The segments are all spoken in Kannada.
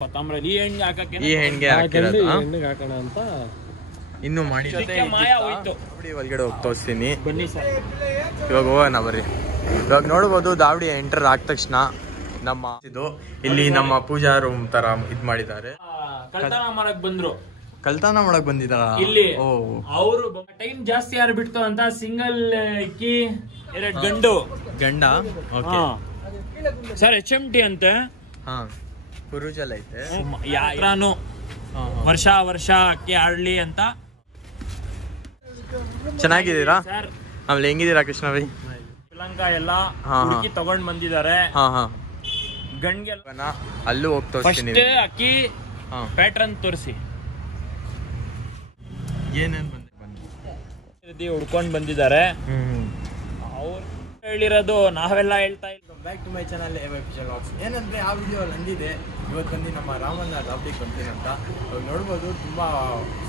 ಈ ಹೆಣ್ಣಿಗೆ ಹಾಕಿರೋದು ಹಾಕೋಣ ಅಂತ ಇನ್ನು ಮಾಡಿ ಒಳಗಡೆ ಹೋಗಿ ತೋರಿಸ್ತೀನಿ. ಬನ್ನಿ ಸರ್, ಇವಾಗ ಹೋಗೋಣ ಬರ್ರಿ. ಇವಾಗ ನೋಡ್ಬೋದು ದಾವಡಿ ಎಂಟರ್ ಆದ ತಕ್ಷಣ ನಮ್ಮ ಇಲ್ಲಿ ನಮ್ಮ ಪೂಜಾ ರೂಮ್ ತರ ಇದ್ ಮಾಡಿದ್ದಾರೆ. ಕಲ್ತಾನ ಮಾಡಕ್ ಬಂದಿದಾರ ಇಲ್ಲಿ. ಅವರು ಟೈಮ್ ಜಾಸ್ತಿ ಯಾರು ಬಿಡ್ತು ಅಂತ ಸಿಂಗಲ್ ಕೀ 2 ಗಂಡ ಸರ್ HMT ಅಂತ ಕುರುಜಲ್ ಐತೆ. ವರ್ಷ ವರ್ಷ ಅಕ್ಕಿ ಆಡ್ಲಿ ಅಂತ. ಚೆನ್ನಾಗಿದ್ದೀರಾ? ಆಮೇಲೆ ಹೆಂಗಿದ್ದೀರಾ ಕೃಷ್ಣ ಬೈ? ಶ್ರೀಲಂಕಾ ಎಲ್ಲ ಹುಡುಕಿ ತಗೊಂಡ್ ಬಂದಿದ್ದಾರೆ. ಗಂಡ್ಗೆ ಅಲ್ಲೂ ಹೋಗ್ತಾ ಅಕ್ಕಿ ಪ್ಯಾಟ್ರನ್ ತೋರಿಸಿ ಏನೇನ್ ಹುಡ್ಕೊಂಡ್ ಬಂದಿದ್ದಾರೆ. ಅವ್ರು ಹೇಳಿರೋದು ನಾವೆಲ್ಲ ಹೇಳ್ತಾ ಇಲ್ಲ. ಬ್ಯಾಕ್ ಟು ಮೈ ಚಾನಲ್ ಏನಂದ್ರೆ ಆ ವಿಡಿಯೋ ಅಂದಿದೆ. ಇವತ್ತು ಬಂದು ನಮ್ಮ ರಾಮಣ್ಣ ದಾವಡಿಗೆ ಬಂತೀನಿ ಅಂತ. ಇವಾಗ ನೋಡ್ಬೋದು ತುಂಬ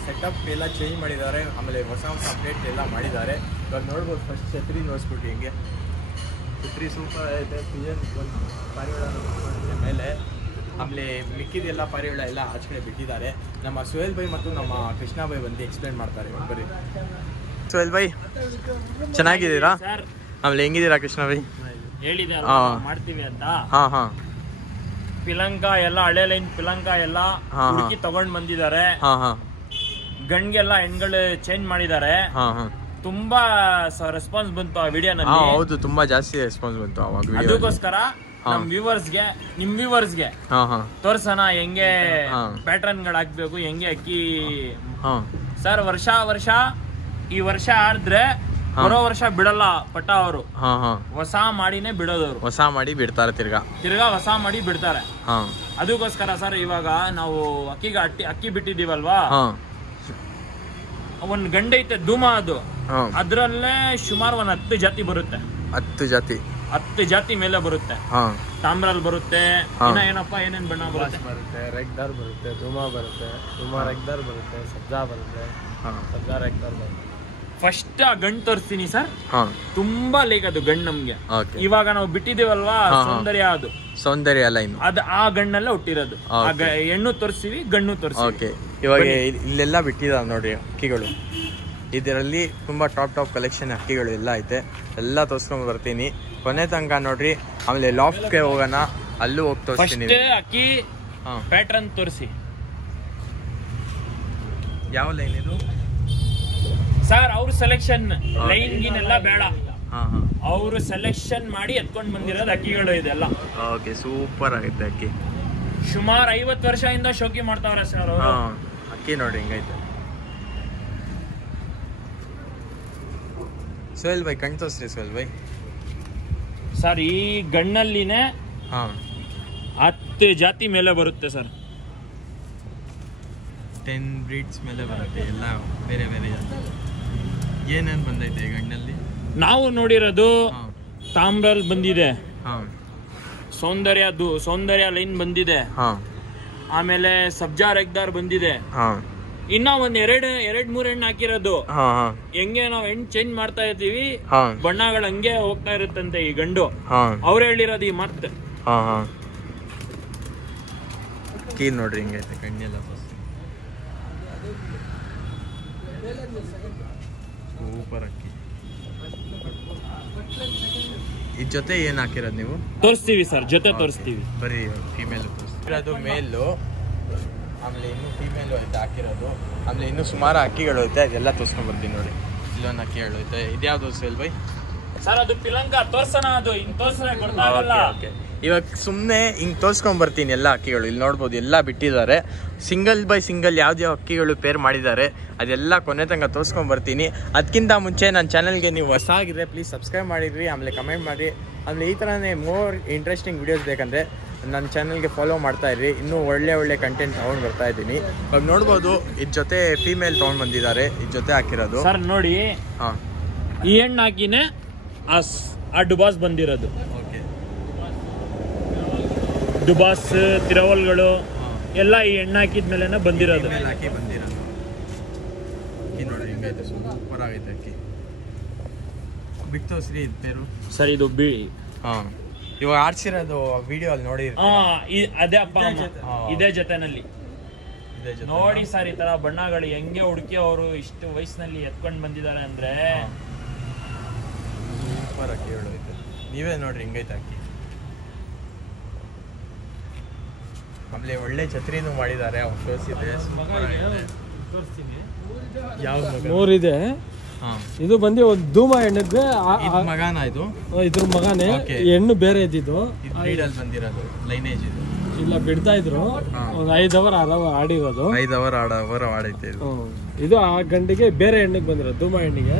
ಸೆಟಪ್ ಎಲ್ಲ ಚೇಂಜ್ ಮಾಡಿದ್ದಾರೆ. ಆಮೇಲೆ ಹೊಸ ಹೊಸ ಅಪ್ಡೇಟ್ ಎಲ್ಲ ಮಾಡಿದ್ದಾರೆ. ಇವಾಗ ನೋಡ್ಬೋದು ಫಸ್ಟ್ ಛತ್ರಿ ನೋಡಿಸ್ಬಿಟ್ಟು ಹಿಂಗೆ ಛತ್ರಿ ಸೂಪರ್ ಐತೆ. ಪಿಜನ್ ಒಂದು ಪಾರಿವಾಳ ಮೇಲೆ ಆಮೇಲೆ ಮಿಕ್ಕಿದೆಲ್ಲ ಪಾರಿವಾಳ ಎಲ್ಲ ಆಚೆ ಬಿಟ್ಟಿದ್ದಾರೆ. ನಮ್ಮ ಸುಹೇಲ್ ಬೈ ಮತ್ತು ನಮ್ಮ ಕೃಷ್ಣ ಬೈ ಬಂದು ಎಕ್ಸ್ಪ್ಲೇನ್ ಮಾಡ್ತಾರೆ. ಬರೀ ಸುಹೇಲ್ ಬೈ ಚೆನ್ನಾಗಿದ್ದೀರಾ? ಆಮೇಲೆ ಹೆಂಗಿದ್ದೀರಾ ಕೃಷ್ಣ ಬೈ? ಹೇಳಿದೆ ಮಾಡ್ತೀವಿ ಅಂತ. ಶ್ರೀಲಂಕಾ ಎಲ್ಲ ಹಳೆ ಲೈನ್ ಶ್ರೀಲಂಕಾ ಎಲ್ಲ ಹುಡುಕಿ ತಗೊಂಡ್ ಬಂದಿದ್ದಾರೆ. ಗಂಡ್ಗೆಲ್ಲ ಹೆಣ್ಗಳು ಚೇಂಜ್ ಮಾಡಿದ್ದಾರೆ. ತುಂಬಾ ರೆಸ್ಪಾನ್ಸ್ ಬಂತು ಆ ವಿಡಿಯೋನಲ್ಲಿ. ಹೌದು, ತುಂಬಾ ಜಾಸ್ತಿ ರೆಸ್ಪಾನ್ಸ್ ಬಂತು ಅವಾಗ. ಅದಕ್ಕೋಸ್ಕರ ನಮ್ ವ್ಯೂವರ್ಸ್ಗೆ ನಿಮ್ ವ್ಯೂವರ್ಸ್ಗೆ ತೋರ್ಸೋಣ ಹೆಂಗೆ ಪ್ಯಾಟರ್ನ್ ಗಳು ಹಾಕ್ಬೇಕು, ಹೆಂಗೆ ಅಕ್ಕಿ. ಸರ್ ವರ್ಷ ವರ್ಷ ಈ ವರ್ಷ ಆದ್ರೆ ಬರೋ ವರ್ಷ ಬಿಡಲ್ಲ ಪಟ್ಟ ಅವರು. ಹೊಸ ಮಾಡಿನೇ ಬಿಡೋದವ್ರು. ಹೊಸ ಮಾಡಿ ಬಿಡ್ತಾರೆ, ತಿರ್ಗಾ ಹೊಸ ಮಾಡಿ ಬಿಡ್ತಾರೆ. ಅದಕ್ಕೋಸ್ಕರ ಸರ್ ಇವಾಗ ನಾವು ಅಕ್ಕಿ ಬಿಟ್ಟಿದೀವಲ್ವಾ, ಒಂದ್ ಗಂಡ ಐತೆ ಧೂಮ, ಅದು ಅದ್ರಲ್ಲೇ ಸುಮಾರು ಒಂದ್ 10 ಜಾತಿ ಬರುತ್ತೆ. 10 ಜಾತಿ ಮೇಲೆ ಬರುತ್ತೆ. ತಾಮ್ರಲ್ಲಿ ಬರುತ್ತೆ. ಏನಪ್ಪ ಏನೇನ್ ಬಣ್ಣ ಬರುತ್ತೆ? ರೆಗ್ದಾರ್ ಬರುತ್ತೆ, ಧೂಮ ಬರುತ್ತೆ, ಧೂಮ ರೆಗ್ದಾರ್ ಬರುತ್ತೆ, ಸಜ್ಜಾ ಬರುತ್ತೆ, ಸಜ್ಜಾ ರೆಗ್ದಾರ್ ಬರುತ್ತೆ. ಫಸ್ಟ್ ಆ ಗಂಡ್ ತೋರಿಸ್ತೀನಿ ಸರ್. ತುಂಬಾ ಲೇಕ್ ಅದು ಗಂಡ್ ನಮ್ಗೆ. ಇವಾಗ ನಾವು ಬಿಟ್ಟಿದೇವಲ್ವಾ ಸೌಂದರ್ಯ, ಅದು ಸೌಂದರ್ಯ ಅಲ್ಲ ಇನ್ನು ಅದು ಆ ಗಣ್ಣಲ್ಲೇ ಹುಟ್ಟಿರೋದು. ಹೆಣ್ಣು ತೋರಿಸ್ತೀವಿ, ಗಣ್ಣು ತೋರಿಸ್ತೀವಿ. ಇವಾಗ ಇಲ್ಲೆಲ್ಲ ಬಿಟ್ಟಿದ ನೋಡಿ ಅಕ್ಕಿಗಳು. ಇದರಲ್ಲಿ ತುಂಬಾ ಟಾಪ್ ಕಲೆಕ್ಷನ್ ಅಕ್ಕಿಗಳು ಎಲ್ಲ ಐತೆ. ಎಲ್ಲ ತೋರ್ಸ್ಕೊಂಡ್ ಬರ್ತೀನಿ ಕೊನೆ ತನಕ ನೋಡ್ರಿ. ಆಮೇಲೆ ಲಾಫ್ಟ್ಗೆ ಹೋಗೋಣ, ಅಲ್ಲೂ ಹೋಗಿ ತೋರಿಸ್ತೀನಿ. ಅಕ್ಕಿ ಪ್ಯಾಟ್ರನ್ ತೋರಿಸಿ. ಯಾವ ಲೈನ್ ಇದು ಸರ್? ಅವ್ರ ಸೆಲೆಕ್ಷನ್ ಲೈನ್ ಗಿನೆಲ್ಲ ಬೇಡ, ಅವರು ಸೆಲೆಕ್ಷನ್ ಮಾಡಿ ಎತ್ಕೊಂಡ್ ಬಂದಿರೋದು ಅಕ್ಕಿಗಳು ಇದೆಲ್ಲ. ಓಕೆ, ಸೂಪರ್ ಆಗೈತೆ ಅಕ್ಕಿ. ಸುಮಾರು 50 ವರ್ಷದಿಂದ ಶೋಕಿ ಮಾಡ್ತಾವ್ರೆ ಸರ್ ಅವರು. ಅಕ್ಕಿ ನೋಡಿ ಹಿಂಗೈತೆ. ಸುಹೇಲ್ ಬೈ ಕಣ್ ತೋರಿಸ್ರಿ ಸುಹೇಲ್ ಬೈ. ಸರ್ ಈ ಗಣ್ಣಲ್ಲಿನೇ 10 ಜಾತಿ ಮೇಲೆ ಬರುತ್ತೆ ಸರ್. 10 ಬ್ರೀಡ್ಸ್ ಮೇಲೆ ಬರುತ್ತೆ. ಎಲ್ಲ ಬೇರೆ ಬೇರೆ ಜಾತಿ. ಏನೇನು ಬಂದೈತೆ ಗಣ್ಣಲ್ಲಿ? ನಾವು ನೋಡಿರೋದು ತಾಮ್ರಲ್ಲಿ ಬಂದಿದೆ, ಸೌಂದರ್ಯ ಲೈನ್ ಬಂದಿದೆ, ಆಮೇಲೆ ಸಬ್ಜಾ ರೆಗ್ದಾರ್ ಬಂದಿದೆ. ಇನ್ನ ಒಂದ್ 2-3 ಹೆಣ್ಣು ಹಾಕಿರೋದು. ಹೆಂಗೆ ನಾವ್ ಹೆಣ್ಣು ಚೇಂಜ್ ಮಾಡ್ತಾ ಇರ್ತೀವಿ, ಬಣ್ಣಗಳು ಹಂಗೆ ಹೋಗ್ತಾ ಇರುತ್ತಂತೆ ಈ ಗಂಡು. ಅವ್ರು ಹೇಳಿರೋದು ಈ ಮತ್ತೆ ನೋಡ್ರಿ ಹಿಂಗೈತೆ ಗಣ್ಣೆಲ್ಲ. ಸೂಪರ್ ಅಕ್ಕಿ. ಇದ್ ಜೊತೆ ಏನ್ ಹಾಕಿರೋದು ನೀವು? ತೋರಿಸ್ತೀವಿ ಸರ್, ಜೊತೆ ತೋರಿಸ್ತೀವಿ. ಬರೀ ಫಿಮೇಲ್ ತೋರಿಸ್ತೀವಿ. ಮೇಲು, ಆಮೇಲೆ ಇನ್ನು ಫಿಮೇಲು ಐತೆ ಹಾಕಿರೋದು. ಆಮೇಲೆ ಇನ್ನು ಸುಮಾರು ಅಕ್ಕಿಗಳು ಐತೆ, ಅದೆಲ್ಲ ತೋರ್ಸ್ಕೊಂಡ್ ಬರ್ತೀನಿ ನೋಡಿ. ಇಲ್ಲೊಂದು ಅಕ್ಕಿಗಳು ಐತೆ. ಇದ್ಯಾವ್ದು ಸುಹೇಲ್ ಬೈ? ಸರ್ ಅದು ಶ್ರೀಲಂಕಾ ತೋರ್ಸೋಣ, ಅದು ಹಿಂಗ್ ತೋರ್ಸೋಣ ಗೊತ್ತಾಗಲ್ಲ. ಇವಾಗ ಸುಮ್ಮನೆ ಹಿಂಗೆ ತೋರ್ಸ್ಕೊಂಡ್ ಬರ್ತೀನಿ ಎಲ್ಲ ಅಕ್ಕಿಗಳು. ಇಲ್ಲಿ ನೋಡ್ಬೋದು ಎಲ್ಲ ಬಿಟ್ಟಿದ್ದಾರೆ. ಸಿಂಗಲ್ ಬೈ ಸಿಂಗಲ್ ಯಾವ್ದ್ಯಾವ ಅಕ್ಕಿಗಳು ಪೇರ್ ಮಾಡಿದ್ದಾರೆ ಅದೆಲ್ಲ ಕೊನೆ ತನಕ ತೋರ್ಸ್ಕೊಂಡ್ ಬರ್ತೀನಿ. ಅದಕ್ಕಿಂತ ಮುಂಚೆ ನನ್ನ ಚಾನಲ್ಗೆ ನೀವು ಹೊಸ ಆಗಿದ್ರೆ ಪ್ಲೀಸ್ ಸಬ್ಸ್ಕ್ರೈಬ್ ಮಾಡಿದ್ರಿ, ಆಮೇಲೆ ಕಮೆಂಟ್ ಮಾಡಿ. ಆಮೇಲೆ ಈ ಥರನೇ ಮೋರ್ ಇಂಟ್ರೆಸ್ಟಿಂಗ್ ವಿಡಿಯೋಸ್ ಬೇಕಂದರೆ ನನ್ನ ಚಾನಲ್ಗೆ ಫಾಲೋ ಮಾಡ್ತಾ ಇರ್ರಿ. ಇನ್ನೂ ಒಳ್ಳೆ ಕಂಟೆಂಟ್ ತೊಗೊಂಡು ಬರ್ತಾ ಇದ್ದೀನಿ. ಇವಾಗ ನೋಡ್ಬೋದು ಇದ್ರ ಜೊತೆ ಫೀಮೇಲ್ ತೊಗೊಂಡು ಬಂದಿದ್ದಾರೆ. ಇದ್ರ ಜೊತೆ ಹಾಕಿರೋದು ಸರ್ ನೋಡಿ. ಈ ಹೆಣ್ಣು ಹಾಕಿನೇ ಆ ಡುಬಾಸ್ ಬಂದಿರೋದು. ಡುಬಾಸ್ ತಿರವಲ್ಗಳು ಎಲ್ಲ ಈ ಹೆಣ್ಣು ಹಾಕಿದ್ಮೇಲೆ ಬಂದಿರೋದು. ಅಕ್ಕಿ ನೋಡಿ ಹಿಂಗೈತೆ, ಸೂಪರ್ ಆಗೈತೆ ಅಕ್ಕಿ. ಬಿಟ್ಟು ಶ್ರೀ ಇದು ಪೇರು ಸರ್ ಇದು ಇವಾಗ ಆಡ್ಸಿರೋದು ವಿಡಿಯೋ ಅಲ್ಲಿ ನೋಡಿ. ಅದೇ ಅಪ್ಪ ಅಮ್ಮ ಇದೇ ಜೊತೆನಲ್ಲಿ ನೋಡಿ ಸರ್. ಈ ತರ ಬಣ್ಣಗಳು ಹೆಂಗೆ ಹುಡುಕಿ ಅವರು ಇಷ್ಟು ವಯಸ್ಸಿನಲ್ಲಿ ಎತ್ಕೊಂಡ್ ಬಂದಿದ್ದಾರೆ ಅಂದ್ರೆ ಸೂಪರ್ ಅಕ್ಕಿ ಹೇಳೋಯ್ತು. ನೀವೇ ನೋಡ್ರಿ ಹಿಂಗೈತೆ ಅಕ್ಕಿ. ಆಮೇಲೆ ಒಳ್ಳೆ ಛತ್ರಿನೂ ಮಾಡಿದ್ದಾರೆ. ಅವ್ರು ತೋರಿಸಿದೆ ಮೂರಿದೆ. ಇದು ಬಂದು ಒಂದು ಧೂಮ ಹೆಣ್ಣಿಗೆ ಮಗನ ಇದು ಇದ್ರ ಮಗನೇ. ಹೆಣ್ಣು ಬೇರೆ ಇದ್ದಿದ್ದು ಬಂದಿರೋದು ಲೈನೇಜ್ ಇದು. ಇಲ್ಲ ಬಿಡ್ತಾ ಇದ್ರು. ಒಂದು 5 ಅವರ್ ಆಡಿರೋದು. 5 ಅವರ್ ಆಡೈತೆ ಇದು. ಆ ಗಂಡಿಗೆ ಬೇರೆ ಹೆಣ್ಣಿಗೆ ಬಂದಿರೋದು. ಧೂಮ ಹೆಣ್ಣಿಗೆ.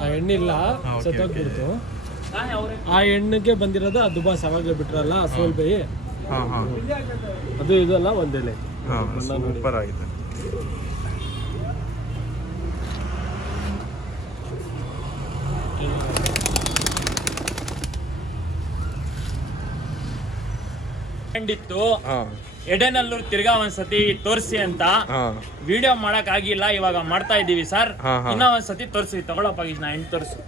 ಆ ಹೆಣ್ಣಿಲ್ಲ, ಸತ್ತೋಗ್ಬಿಡ್ತು. ಆ ಹೆಣ್ಣಿಗೆ ಬಂದಿರೋದು. ಆ ದುಬಾಸ್ ಅವಾಗಲೇ ಬಿಟ್ರಲ್ಲ ಸೋಲ್ ಬೈ. ಅದು ಇದೆಲ್ಲ ಒಂದೇಲೆ ಸೂಪರ್ ಆಗಿದೆ. ಕಂಡಿತ್ತು ಎಡೆನಲ್ಲೂರು ತಿರ್ಗಾ ಒಂದ್ಸತಿ ತೋರಿಸಿ ಅಂತ ವಿಡಿಯೋ ಮಾಡಕ್ ಆಗಿಲ್ಲ. ಇವಾಗ ಮಾಡ್ತಾ ಇದೀವಿ ಸರ್. ಇನ್ನ ಒಂದ್ಸತಿ ತೋರಿಸಿ. ತಗೊಳಪ್ಪ ನಾ ಹೆಣ್ಣು ತೋರಿಸು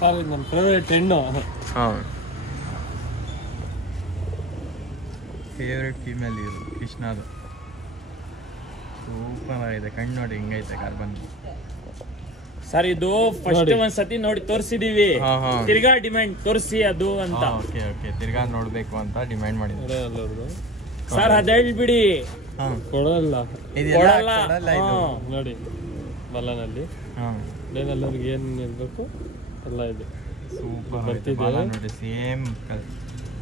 ಸರ್. ಇದು ನನ್ನ ಫೇವ್ರೇಟ್ ಹೆಣ್ಣು. ಫೇವ್ರೇಟ್ ಫೀಮೇಲ್ ಇದು ಕೃಷ್ಣದು. ಸೂಪರ್ ಆಗಿದೆ. ಕಣ್ಣು ನೋಡಿ ಹಿಂಗೈತೆ ಕಾರ್ಬನ್ ಸರ್. ಇದು ಫಸ್ಟ್ ಒಂದ್ಸತಿ ನೋಡಿ ತೋರಿಸಿದೀವಿ. ತಿರ್ಗಾ ಡಿಮ್ಯಾಂಡ್ ತೋರಿಸಿ ಅದು ಅಂತ. ತಿರ್ಗಾ ನೋಡ್ಬೇಕು ಅಂತ ಡಿಮ್ಯಾಂಡ್ ಮಾಡಿದ್ರು ಸರ್. ಅದ್ ಹೇಳ್ಬಿಡಿ. ಕೊಡಲ್ಲ ನೋಡಿ ಬಲ್ಲನಲ್ಲಿ. ಎಲ್ಲರಿಗೆ ಏನ್ ಇರ್ಬೇಕು ಎಲ್ಲ ಇದೆ. ಸೂಪರ್ ನೋಡಿ. ಸೇಮ್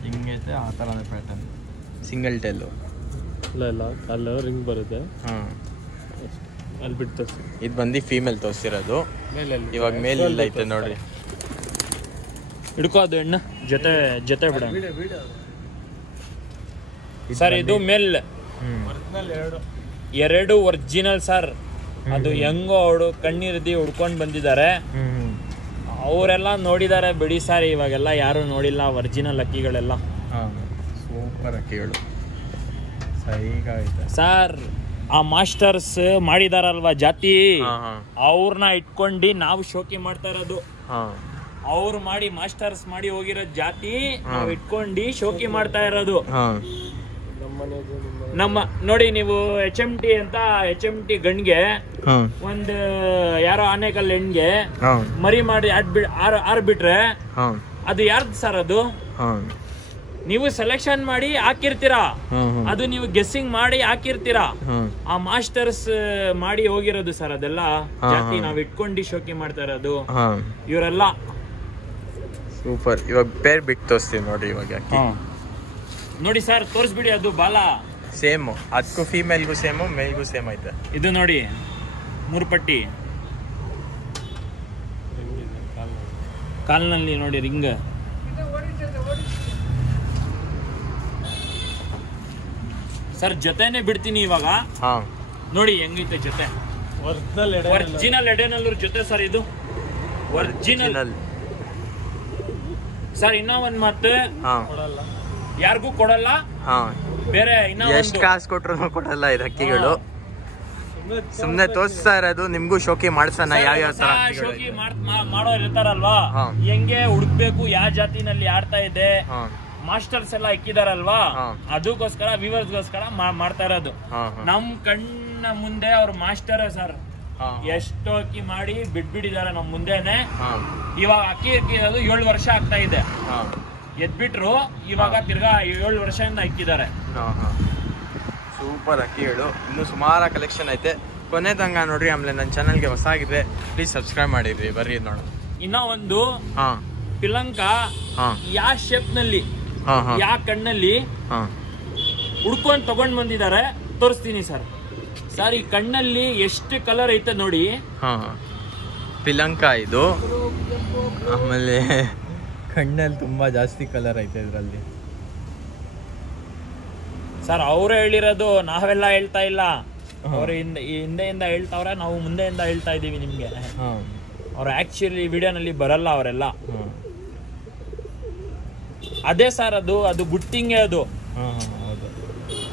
ಹಿಂಗೈತೆ ಆ ಥರನೇ ಪ್ಯಾಟರ್ನ್. ಸಿಂಗಲ್ ಟೆಲ್ಲು ಇಲ್ಲ ಕಾಲು ರಿಂಗ್ ಬರುತ್ತೆ. ಅಲ್ಲಿ ಬಿಟ್ಟು ತೋರಿಸಿ. ಇದು ಬಂದು ಫೀಮೇಲ್ ತೋರಿಸಿರೋದು. ಇವಾಗ ಮೇಲ್ ಇಲ್ಲ ಐತೆ ನೋಡ್ರಿ. ಹಿಡ್ಕೋ ಅದು ಹೆಣ್ಣು ಜೊತೆ ಬಿಡ ಸರ್. ಇದು ಮೇಲ್ 2 ಒರಿಜಿನಲ್ ಸರ್. ಅದು ಹೆಂಗೋ ಅವಳು ಕಣ್ಣೀರ್ದಿ ಹುಡ್ಕೊಂಡು ಬಂದಿದ್ದಾರೆ. ಅವರೆಲ್ಲ ನೋಡಿದ್ದಾರೆ ಬಿಡಿ ಸರ್. ಇವಾಗೆಲ್ಲ ಯಾರು ನೋಡಿಲ್ಲ ಒರಿಜಿನಲ್ ಅಕ್ಕಿಗಳೆಲ್ಲ. ಸೂಪರ್ ಅಕ್ಕಿಗಳು ಸರಿಯಾಗೈತೆ ಸರ್. ಆ ಮಾಸ್ಟರ್ಸ್ ಮಾಡಿದಾರಲ್ವಾ ಜಾತಿ, ಅವ್ರನ್ನ ಇಟ್ಕೊಂಡು ನಾವು ಶೋಕಿ ಮಾಡ್ತಾ ಇರೋದು. ಅವ್ರು ಮಾಡಿ ಮಾಸ್ಟರ್ಸ್ ಮಾಡಿ ಹೋಗಿರೋ ಜಾತಿ ನಾವು ಇಟ್ಕೊಂಡು ಶೋಕಿ ಮಾಡ್ತಾ ಇರೋದು. ನಮ್ಮ ನೋಡಿ ನೀವು HMT ಅಂತ HMT ಗಂಡ್ಗೆ ಒಂದು ಯಾರೋ ಆನೆಕಲ್ ಹೆಣ್ಗೆ ಮರಿ ಮಾಡಿ ಆರ್ ಬಿಟ್ರೆ ಅದು ಯಾರ್ದು ಸರ್? ಅದು ನೀವು ಸೆಲೆಕ್ಷನ್ ಮಾಡಿ ಹಾಕಿರ್ತೀರಾ. ಅದು ನೀವು ಗೆಸ್ಸಿಂಗ್ ಮಾಡಿ ಹಾಕಿರ್ತೀರಾ. ಆ ಮಾಸ್ಟರ್ಸ್ ಮಾಡಿ ಹೋಗಿರೋದು ಸರ್. ಅದೆಲ್ಲ ಜಾತಿ ನಾವ್ ಇಟ್ಕೊಂಡು ಶೋಕಿ ಮಾಡ್ತಾ ಇರೋದು ಇವರೆಲ್ಲ. ಸೂಪರ್. ಇವಾಗ ಪೇರ್ ಬಿಟ್ಟು ತೋರಿಸ್ತೀವಿ ನೋಡಿ. ಇವಾಗ ನೋಡಿ ಸರ್ ತೋರಿಸ್ಬಿಡಿ. ಅದು ಬಾಲ ಸೇಮ್. ಅದಕ್ಕೂ ಫೀಮೇಲ್ಗೂ ಸೇಮು ಮೇಲ್ಗೂ ಸೇಮ್ ಐತೆ. ಇದು ನೋಡಿ 3 ಪಟ್ಟಿ ಕಾಲ್ನಲ್ಲಿ ನೋಡಿ ರಿಂಗ್. ಸರ್ ಜೊತೆನೆ ಬಿಡ್ತೀನಿ ಇವಾಗ. ನೋಡಿ ಹೆಂಗೈತೆ ಜೊತೆ. ಒರಿಜಿನಲ್ ಎಡೆನಲ್ಲೂರು ಜೊತೆ ಸರ್. ಇದು ಒರಿಜಿನಲ್ ಸರ್. ಇನ್ನ ಒಂದ್ ಮಾತು, ಯಾರಿಗೂ ಕೊಡಲ್ಲ. ಬೇರೆ ಎಷ್ಟು ಕಾಸು ಕೊಟ್ರು ಕೊಡಲ್ಲ ಇದು ಅಕ್ಕಿಗಳು. ಸುಮ್ನೆ ತೋರಿಸ್ತಾ ಇರೋದು ನಿಮ್ಗೂ ಶೋಕಿ ಮಾಡ್ಸೋಣ. ಯಾವ ತರ ಶೋಕಿ ಮಾಡೋರು ಇರ್ತಾರಲ್ವಾ, ಹೆಂಗೆ ಹುಡುಕ್ಬೇಕು ಯಾವ ಜಾತಿನಲ್ಲಿ ಆಡ್ತಾ ಇದೆ. ಮಾಸ್ಟರ್ಸ್ ಎಲ್ಲ ಇಕ್ಕಿದಾರಲ್ವಾ, ಅದಕ್ಕೋಸ್ಕರ ವ್ಯೂವರ್ಸ್ಗೋಸ್ಕರ ಮಾಡ್ತಾ ಇರೋದು. ನಮ್ ಕಣ್ಣ ಮುಂದೆ ಅವ್ರ ಮಾಸ್ಟರ್ ಸರ್ ಎಷ್ಟು ಅಕ್ಕಿ ಮಾಡಿ ಬಿಟ್ಬಿಟ್ಟಿದ್ದಾರೆ ನಮ್ ಮುಂದೆನೆ. ಇವಾಗ ಅಕ್ಕಿ ಇಕ್ಕಿರೋದು 7 ವರ್ಷ ಆಗ್ತಾ ಇದೆ. ಎದ್ಬಿಟ್ರು ಇವಾಗ ತಿರ್ಗಾ 7 ವರ್ಷದಿಂದ ಇಕ್ಕಿದ್ದಾರೆ. ಸೂಪರ್ ಅಕ್ಕಿಗಳು. ಇನ್ನು ಸುಮಾರು ಕಲೆಕ್ಷನ್ ಐತೆ. ಕೊನೆ ತಂಗ ನೋಡ್ರಿ. ಆಮೇಲೆ ನನ್ನ ಚಾನಲ್ಗೆ ಹೊಸ ಆಗಿದ್ರೆ ಪ್ಲೀಸ್ ಸಬ್ಸ್ಕ್ರೈಬ್ ಮಾಡಿದ್ರಿ. ಬರ್ರಿ ನೋಡ. ಇನ್ನ ಒಂದು ಪಿಲಂಕ ಯಾವ ಶೇಪ್ ನಲ್ಲಿ ಯಾವ ಕಣ್ಣಲ್ಲಿ ಹುಡ್ಕೊಂಡ್ ತಗೊಂಡ್ ಬಂದಿದ್ದಾರೆ ತೋರಿಸ್ತೀನಿ ಸರ್. ಸರ್ ಈ ಕಣ್ಣಲ್ಲಿ ಎಷ್ಟು ಕಲರ್ ಐತೆ ನೋಡಿ. ಪಿಲಂಕ ಇದು. ಆಮೇಲೆ ಕಣ್ಣಲ್ಲಿ ತುಂಬಾ ಜಾಸ್ತಿ ಕಲರ್ ಐತೆ ಇದರಲ್ಲಿ ಸರ್. ಅವರೇ ಹೇಳಿರೋದು, ನಾವೆಲ್ಲ ಹೇಳ್ತಾ ಇಲ್ಲ. ಅವ್ರು ಹಿಂದೆಯಿಂದ ಹೇಳ್ತಾವ್ರೆ, ನಾವು ಮುಂದೆಯಿಂದ ಹೇಳ್ತಾ ಇದೀವಿ ನಿಮ್ಗೆ. ಅವ್ರು ಆಕ್ಚುಲಿ ವಿಡಿಯೋನಲ್ಲಿ ಬರಲ್ಲ ಅವರೆಲ್ಲ. ಅದೇ ಸರ್ ಅದು ಗುಟ್ಟಿಂಗೆ. ಅದು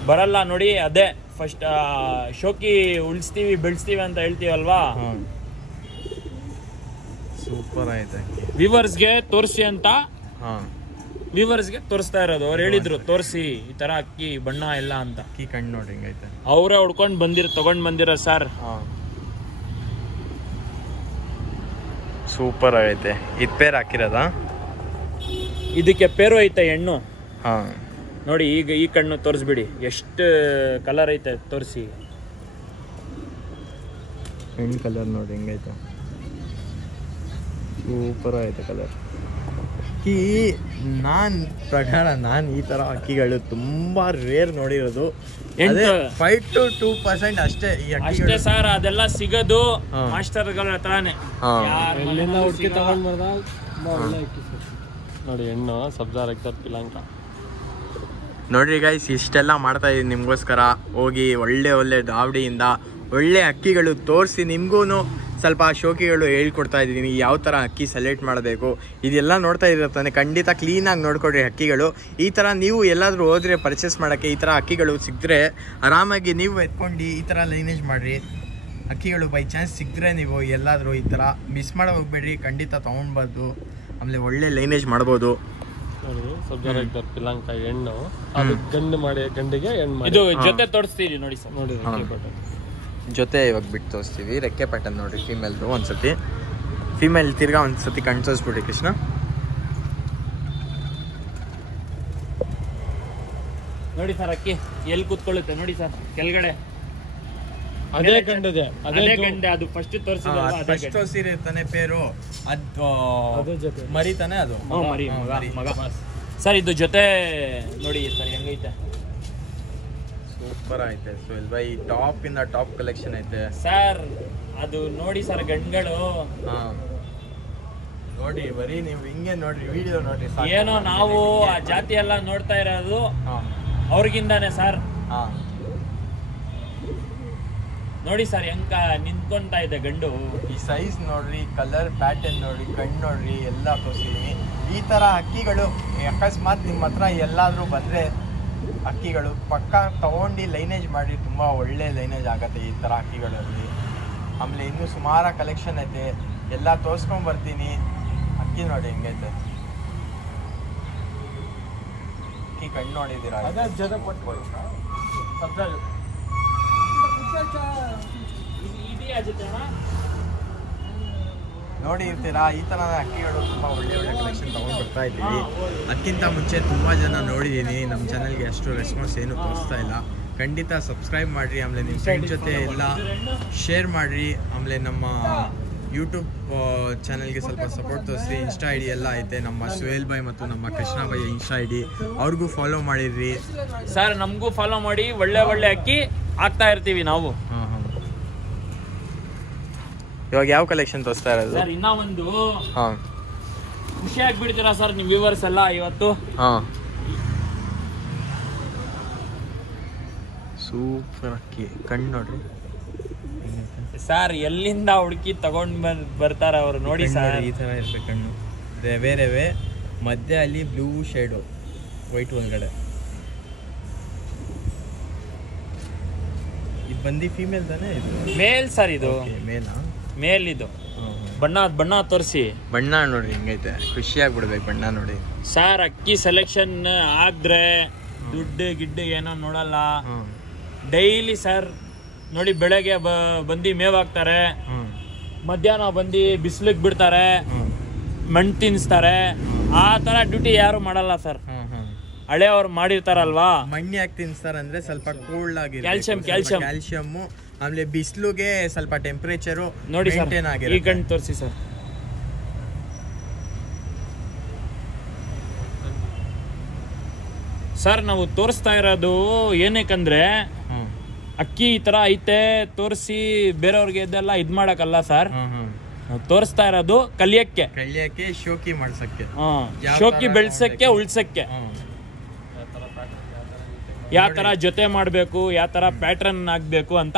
ಬರಲ್ಲ ನೋಡಿ. ಅದೇ ಫಸ್ಟ್ ಶೋಕಿ ಉಳಿಸ್ತೀವಿ ಬೆಳೆಸ್ತೀವಿ ಅಂತ ಹೇಳ್ತೀವಲ್ವಾ, ಸೂಪರ್ ಆಯ್ತು. ವ್ಯೂವರ್ಸ್ಗೆ ತೋರಿಸಿ ಅಂತ ಹಾ ವ್ಯೂವರ್ಸ್ಗೆ ತೋರಿಸ್ತಾ ಇರೋದು. ಅವ್ರು ಹೇಳಿದ್ರು ತೋರಿಸಿ ಈ ತರ ಅಕ್ಕಿ ಬಣ್ಣ ಎಲ್ಲ ಅಂತ. ಅಕ್ಕಿ ಕಣ್ಣು ನೋಡ್ರಿ ಹಿಂಗೈತೆ. ಅವರೇ ಹುಡ್ಕೊಂಡು ತಗೊಂಡ್ ಬಂದಿರೋ ಸರ್. ಸೂಪರ್ ಆಗೈತೆ. ಇದು ಪೇರ್ ಹಾಕಿರೋದಾ? ಇದಕ್ಕೆ ಪೇರು ಐತೆ ಹೆಣ್ಣು. ಹಾ ನೋಡಿ ಈಗ ಈ ಕಣ್ಣು ತೋರಿಸ್ಬಿಡಿ ಎಷ್ಟು ಕಲರ್ ಐತೆ ತೋರಿಸಿ. ಹೆಣ್ಣು ಕಲರ್ ನೋಡಿ ಹೆಂಗೈತೆ. ಸೂಪರ್ ಆಯ್ತು ಕಲರ್. ಅಕ್ಕಿ ನಾನು ಈ ತರ ಅಕ್ಕಿಗಳು ತುಂಬಾ ರೇರ್ ನೋಡಿರೋದು. 5 to 2% ಅಷ್ಟೇ ಈ ಅಷ್ಟೇ ಸರ್. ಅದೆಲ್ಲ ಸಿಗೋದು ಮಾಸ್ಟರ್ಗಳ ಹತ್ರನೇ. ಎಲ್ಲಿಂದ ಹುಡುಕಿ ತಗೊಂಡ್ ಬಂದಾಗ ಒಳ್ಳೆ ಅಕ್ಕಿ ಸರ್. ನೋಡಿ ಹೆಣ್ಣು ಸಬ್ಜಾರ್ ಆಗ್ತಾರೆ ಪಿಲಾಂಕ. ನೋಡ್ರಿ ಗೈಸ್, ಇಷ್ಟೆಲ್ಲ ಮಾಡ್ತಾ ಇದೀನಿ ನಿಮ್ಗೋಸ್ಕರ. ಹೋಗಿ ಒಳ್ಳೆ ದಾವಡಿಯಿಂದ ಒಳ್ಳೆ ಅಕ್ಕಿಗಳು ತೋರಿಸಿ ನಿಮ್ಗೂ ಸ್ವಲ್ಪ ಶೋಕಿಗಳು ಹೇಳ್ಕೊಡ್ತಾ ಇದ್ದೀನಿ ಯಾವ ಥರ ಅಕ್ಕಿ ಸೆಲೆಕ್ಟ್ ಮಾಡಬೇಕು. ಇದೆಲ್ಲ ನೋಡ್ತಾ ಇರ್ತಾನೆ. ಖಂಡಿತ ಕ್ಲೀನಾಗಿ ನೋಡ್ಕೊಡ್ರಿ ಅಕ್ಕಿಗಳು. ಈ ಥರ ನೀವು ಎಲ್ಲಾದರೂ ಹೋದರೆ ಪರ್ಚೇಸ್ ಮಾಡೋಕ್ಕೆ ಈ ಥರ ಅಕ್ಕಿಗಳು ಸಿಕ್ಕಿದ್ರೆ ಆರಾಮಾಗಿ ನೀವು ಎತ್ಕೊಂಡು ಈ ಥರ ಲೈನೇಜ್ ಮಾಡಿರಿ. ಅಕ್ಕಿಗಳು ಬೈ ಚಾನ್ಸ್ ಸಿಕ್ಕಿದ್ರೆ ನೀವು ಎಲ್ಲಾದರೂ ಈ ಥರ ಮಿಸ್ ಮಾಡೋ ಹೋಗ್ಬೇಡ್ರಿ. ಖಂಡಿತ ತೊಗೊಂಡ್ಬಾರ್ದು. ಆಮೇಲೆ ಒಳ್ಳೆ ಲೈನೇಜ್ ಮಾಡ್ಬೋದು. ನೋಡಿ ಸಬ್ಜಾರ್ ಆಗ್ತಾರೆ ಪಿಲಾಂಕ ಹೆಣ್ಣು. ಅದು ಗಂಡಿಗೆ ಹೆಣ್ಣು ಮಾಡಿ ಇದು ಜೊತೆ ತೋರಿಸ್ತೀರಿ ನೋಡಿ ಸರ್. ನೋಡಿ ಜೊತೆ ಇವಾಗ ಬಿಟ್ಟು ತೋರಿಸ್ತೀವಿ. ರೆಕ್ಕೆ ಪ್ಯಾಟರ್ನ್ ನೋಡಿ ಫೀಮೇಲ್ದು. ಒಂದ್ಸತಿ ಫೀಮೇಲ್ ತಿರ್ಗಾ ಒಂದ್ಸತಿ ಕಣ್ ತೋರಿಸ್ಬಿಡಿ ಕೃಷ್ಣ. ನೋಡಿ ಸರ್ ಅಕ್ಕಿ ಎಲ್ಲಿ ಕೂತ್ಕೊಳ್ಳುತ್ತೆ ನೋಡಿ ಸರ್ ಕೆಳಗಡೆ. ಅದೇ ಗಂಡದೆ ಅದೇ ಗಂಡೆ. ಅದು ಫಸ್ಟ್ ತೋರಿಸಿರ್ತಾನೆ ಪೇರು. ಅದು ಜೊತೆ ಮರಿತಾನೆ ಅದು ಮಗ ಸರ್. ಇದು ಜೊತೆ ನೋಡಿ ಸರ್ ಹೆಂಗೈತೆ. ಸೂಪರ್ ಐತೆ ಸುಹೇಲ್ ಬೈ. ಟಾಪ್ ಇಂದ ಟಾಪ್ ಕಲೆಕ್ಷನ್ ಐತೆ ಸರ್. ಅದು ನೋಡಿ ಸರ್ ಗಂಡುಗಳು. ನೋಡಿ ಬರೀ ನೀವು ಹಿಂಗೆ ನೋಡ್ರಿ ವಿಡಿಯೋ ನೋಡ್ರಿ. ಏನೋ ನಾವು ಆ ಜಾತಿ ಎಲ್ಲ ನೋಡ್ತಾ ಇರೋದು ಅವ್ರಿಗಿಂದಾನೆ ಸರ್. ನೋಡಿ ಸರ್ ಹೆಂಗ ನಿಂತ್ಕೊಂತಾ ಇದೆ ಗಂಡು. ಈ ಸೈಜ್ ನೋಡ್ರಿ, ಕಲರ್ ಪ್ಯಾಟರ್ನ್ ನೋಡಿ, ಕಣ್ಣು ನೋಡ್ರಿ, ಎಲ್ಲ ತೋರಿಸಿದೀನಿ. ಈ ತರ ಅಕ್ಕಿಗಳು ಅಕಸ್ಮಾತ್ ನಿಮ್ಮ ಹತ್ರ ಎಲ್ಲಾದ್ರೂ ಬಂದ್ರೆ ಅಕ್ಕಿಗಳು ಪಕ್ಕ ತಗೊಂಡು ಲೈನೇಜ್ ಮಾಡಿ. ತುಂಬಾ ಒಳ್ಳೆ ಲೈನೇಜ್ ಆಗತ್ತೆ ಈ ತರ ಅಕ್ಕಿಗಳಲ್ಲಿ. ಆಮೇಲೆ ಇನ್ನೂ ಸುಮಾರು ಕಲೆಕ್ಷನ್ ಐತೆ, ಎಲ್ಲ ತೋರ್ಸ್ಕೊಂಡ್ ಬರ್ತೀನಿ. ಅಕ್ಕಿ ನೋಡಿ ಹೆಂಗೈತೆ. ಅಕ್ಕಿ ಕಣ್ಣು ನೋಡಿದ್ದೀರಾ? ನೋಡಿರ್ತೀರಾ ಈ ತರ ಅಕ್ಕಿಗಳು ತುಂಬಾ ಒಳ್ಳೆ ಕಲೆಕ್ಷನ್ ತಗೊಂಡ್ ಬರ್ತಾ ಇದ್ದೀವಿ. ಅದಕ್ಕಿಂತ ಮುಂಚೆ ತುಂಬಾ ಜನ ನೋಡಿದೀನಿ. ನಮ್ಮ ಚಾನಲ್ಗೆ ಅಷ್ಟು ರೆಸ್ಪಾನ್ಸ್ ಏನು ತೋರಿಸ್ತಾ ಇಲ್ಲ. ಖಂಡಿತ ಸಬ್ಸ್ಕ್ರೈಬ್ ಮಾಡ್ರಿ. ಆಮೇಲೆ ನಿಮ್ಮ ಫ್ರೆಂಡ್ ಜೊತೆ ಎಲ್ಲ ಶೇರ್ ಮಾಡ್ರಿ. ಆಮೇಲೆ ನಮ್ಮ ಯೂಟ್ಯೂಬ್ ಚಾನಲ್ಗೆ ಸ್ವಲ್ಪ ಸಪೋರ್ಟ್ ತೋರಿಸ್ರಿ. ಇನ್ಸ್ಟಾ ಐಡಿ ಎಲ್ಲ ಐತೆ ನಮ್ಮ ಸುಹೇಲ್ ಬಾಯ್ ಮತ್ತು ನಮ್ಮ ಕೃಷ್ಣ ಬಾಯ್ ಇನ್ಸ್ಟಾ ಐಡಿ. ಅವ್ರಿಗೂ ಫಾಲೋ ಮಾಡಿರ್ರಿ ಸರ್. ನಮಗೂ ಫಾಲೋ ಮಾಡಿ. ಒಳ್ಳೆ ಅಕ್ಕಿ ಹಾಕ್ತಾ ಇರ್ತೀವಿ ನಾವು. ಇವಾಗ ಯಾವ ಕಲೆಕ್ಷನ್ ತೋರಿಸ್ತಾ ಇರೋದು ಸರ್? ಇನ್ನ ಒಂದು ಖುಷಿ ಆಗ್ಬಿಡ್ತೀರಾ ಸರ್ ನಿಮ್ ವ್ಯೂವರ್ಸ್ ಎಲ್ಲ ಇವತ್ತು. ಸೂಪರ್ ಅಕ್ಕಿ ಕಣ್ಣು ನೋಡ್ರಿ ಸರ್. ಎಲ್ಲಿಂದ ಹುಡುಕಿ ತಗೊಂಡ್ ಬರ್ತಾರ ಅವ್ರು ನೋಡಿ ಸರ್. ಈ ತರ ಇರ್ಬೇಕು ಕಣ್ಣು. ರವೆ ಮಧ್ಯ ಅಲ್ಲಿ ಬ್ಲೂ ಶೇಡು, ವೈಟ್ ಒಳಗಡೆ. ಇದು ಬಂದು ಫೀಮೇಲ್ ತಾನೇ? ಇದು ಮೇಲ್ ಸರ್. ಇದು ಮೇಲ್. ಇದು ಬಣ್ಣ ತೋರಿಸಿ. ಬಣ್ಣ ನೋಡ್ರಿ ಹಿಂಗೈತೆ. ಖುಷಿ ಆಗ್ಬಿಡ್ಬೇಕು ಬಣ್ಣ ನೋಡಿ ಸರ್. ಅಕ್ಕಿ ಸೆಲೆಕ್ಷನ್ ಆದ್ರೆ ದುಡ್ಡು ಗಿಡ್ಡು ಏನೋ ನೋಡಲ್ಲ. ಡೈಲಿ ಸರ್ ನೋಡಿ ಬೆಳಗ್ಗೆ ಬಂದು ಮೇವ್ ಹಾಕ್ತಾರೆ, ಮಧ್ಯಾಹ್ನ ಬಂದು ಬಿಸಿಲಿಗೆ ಬಿಡ್ತಾರೆ, ಮಣ್ಣು ತಿನ್ನಿಸ್ತಾರೆ. ಆ ತರ ಡ್ಯೂಟಿ ಯಾರು ಮಾಡಲ್ಲ ಸರ್. ಹಳೆ ಅವ್ರು ಮಾಡಿರ್ತಾರಲ್ವಾ. ಮಣ್ಣಿ ಯಾಕೆ ತಿನ್ನಿಸ್ತಾರೆ ಅಂದ್ರೆ ಸ್ವಲ್ಪ ಕೂಲ್ ಆಗಿ ಕ್ಯಾಲ್ಸಿಯಂ. ಆಮೇಲೆ ಬಿಸಿಲುಗೆ ಸ್ವಲ್ಪ ಟೆಂಪರೇಚರು ನೋಡಿ ಸರ್. ಈ ಗಂಡು ತೋರಿಸಿ ಸರ್. ಸರ್ ನಾವು ತೋರಿಸ್ತಾ ಇರೋದು ಏನಕ್ಕಂದ್ರೆ ಅಕ್ಕಿ ಈ ತರ ಐತೆ ತೋರಿಸಿ ಬೇರೆಯವ್ರಿಗೆ ಇದೆಲ್ಲ ಇದ್ ಮಾಡಕ್ಕಲ್ಲ ಸರ್. ನಾವು ತೋರಿಸ್ತಾ ಇರೋದು ಕಲಿಯಕ್ಕೆ, ಶೋಕಿ ಮಾಡ್ಸಕ್ಕೆ, ಶೋಕಿ ಬೆಳ್ಸಕ್ಕೆ, ಉಳ್ಸಕ್ಕೆ. ಯಾವ ತರ ಜೊತೆ ಮಾಡ್ಬೇಕು, ಯಾವ ತರ ಪ್ಯಾಟರ್ನ್ ಆಗ್ಬೇಕು ಅಂತ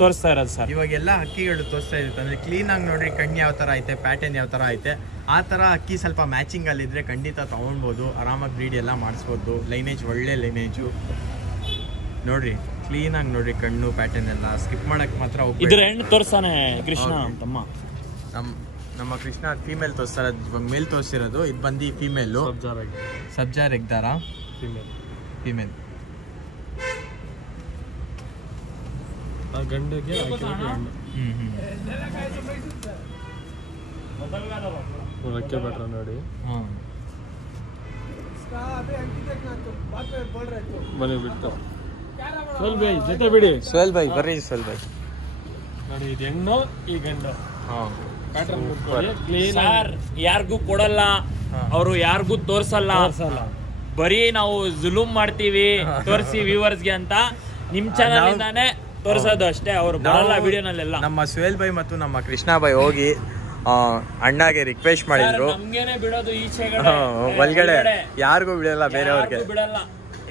ತೋರಿಸ್ತಾ ಇರೋದು ಸರ್. ಇವಾಗೆಲ್ಲ ಅಕ್ಕಿಗಳು ತೋರಿಸ್ತಾ ಇರುತ್ತೆ ಅಂದ್ರೆ ಕ್ಲೀನ್ ಆಗಿ ನೋಡ್ರಿ. ಕಣ್ಣು ಯಾವ ತರ ಐತೆ, ಪ್ಯಾಟರ್ನ್ ಯಾವ ತರ ಐತೆ, ಆ ತರ ಅಕ್ಕಿ ಸ್ವಲ್ಪ ಮ್ಯಾಚಿಂಗ್ ಅಲ್ಲಿ ಇದ್ರೆ ಖಂಡಿತ ತಗೊಳ್ಬೋದು. ಆರಾಮಾಗಿ ಬ್ರೀಡ್ ಎಲ್ಲ ಮಾಡಿಸ್ಬೋದು. ಲೈನೇಜ್ ಒಳ್ಳೆ ಲೈನೇಜು ನೋಡ್ರಿ. ಕ್ಲೀನ್ ಆಗಿ ನೋಡ್ರಿ ಕಣ್ಣು ಪ್ಯಾಟರ್ನ್ ಎಲ್ಲ. ಸ್ಕಿಪ್ ಮಾಡಕ್ ಮಾತ್ರ ಇದ್ರ ಹೆಣ್ಣು ತೋರ್ಸಾನೆ ಕೃಷ್ಣ ತಮ್ಮ. ನಮ್ಮ ಕೃಷ್ಣ ಫೀಮೇಲ್ ತೋರಿಸ್ತಾರದು, ಇವಾಗ ಮೇಲ್ ತೋರಿಸಿರೋದು. ಇದು ಬಂದು ಫೀಮೇಲು, ಸಬ್ಜಾ ರೆಗ್ದಾರ ಫೀಮೇಲ್. ಗಂಡಿಗೆ ರೆಕ್ಕೆ ಬೆಟ್ರ ನೋಡಿ. ಬನ್ನಿ ಬಿಟ್ಟು ಸೋಲ್ ಬೈ ಜೊತೆ ಬಿಡಿ. ಸೋಲ್ ಬೈ ಬರ್ರಿ, ಸೋಲ್ ಬೈ ನೋಡಿ. ಇದು ಹೆಣ್ಣು, ಈ ಗಂಡು. ಯಾರಿಗೂ ಕೊಡಲ್ಲ ಅವರು, ಯಾರಿಗೂ ತೋರ್ಸಲ್ಲ. ಬರೀ ನಾವು ಜುಲೂಮ್ ಮಾಡ್ತೀವಿ ತೋರಿಸಿ ವ್ಯೂವರ್ಸ್ಗೆ ಅಂತ. ನಿಮ್ ಚಾನಲ್ ಇಂದಾನೆ ತೋರಿಸೋದು ಅಷ್ಟೇ, ಅವ್ರು ಬರಲ್ಲ ವಿಡಿಯೋನಲ್ಲೆಲ್ಲ. ನಮ್ಮ ಸುಹೇಲ್ ಬೈ ಮತ್ತು ನಮ್ಮ ಕೃಷ್ಣ ಬೈ ಹೋಗಿ ಅಣ್ಣಗೆ ರಿಕ್ವೆಸ್ಟ್ ಮಾಡಿದ್ರು. ನಮ್ಗೇನೆ ಬಿಡೋದು ಈಚೆ ಒಳಗಡೆ, ಯಾರಿಗೂ ಬಿಡಲ್ಲ, ಬೇರೆಯವ್ರಿಗೆ ಬಿಡಲ್ಲ.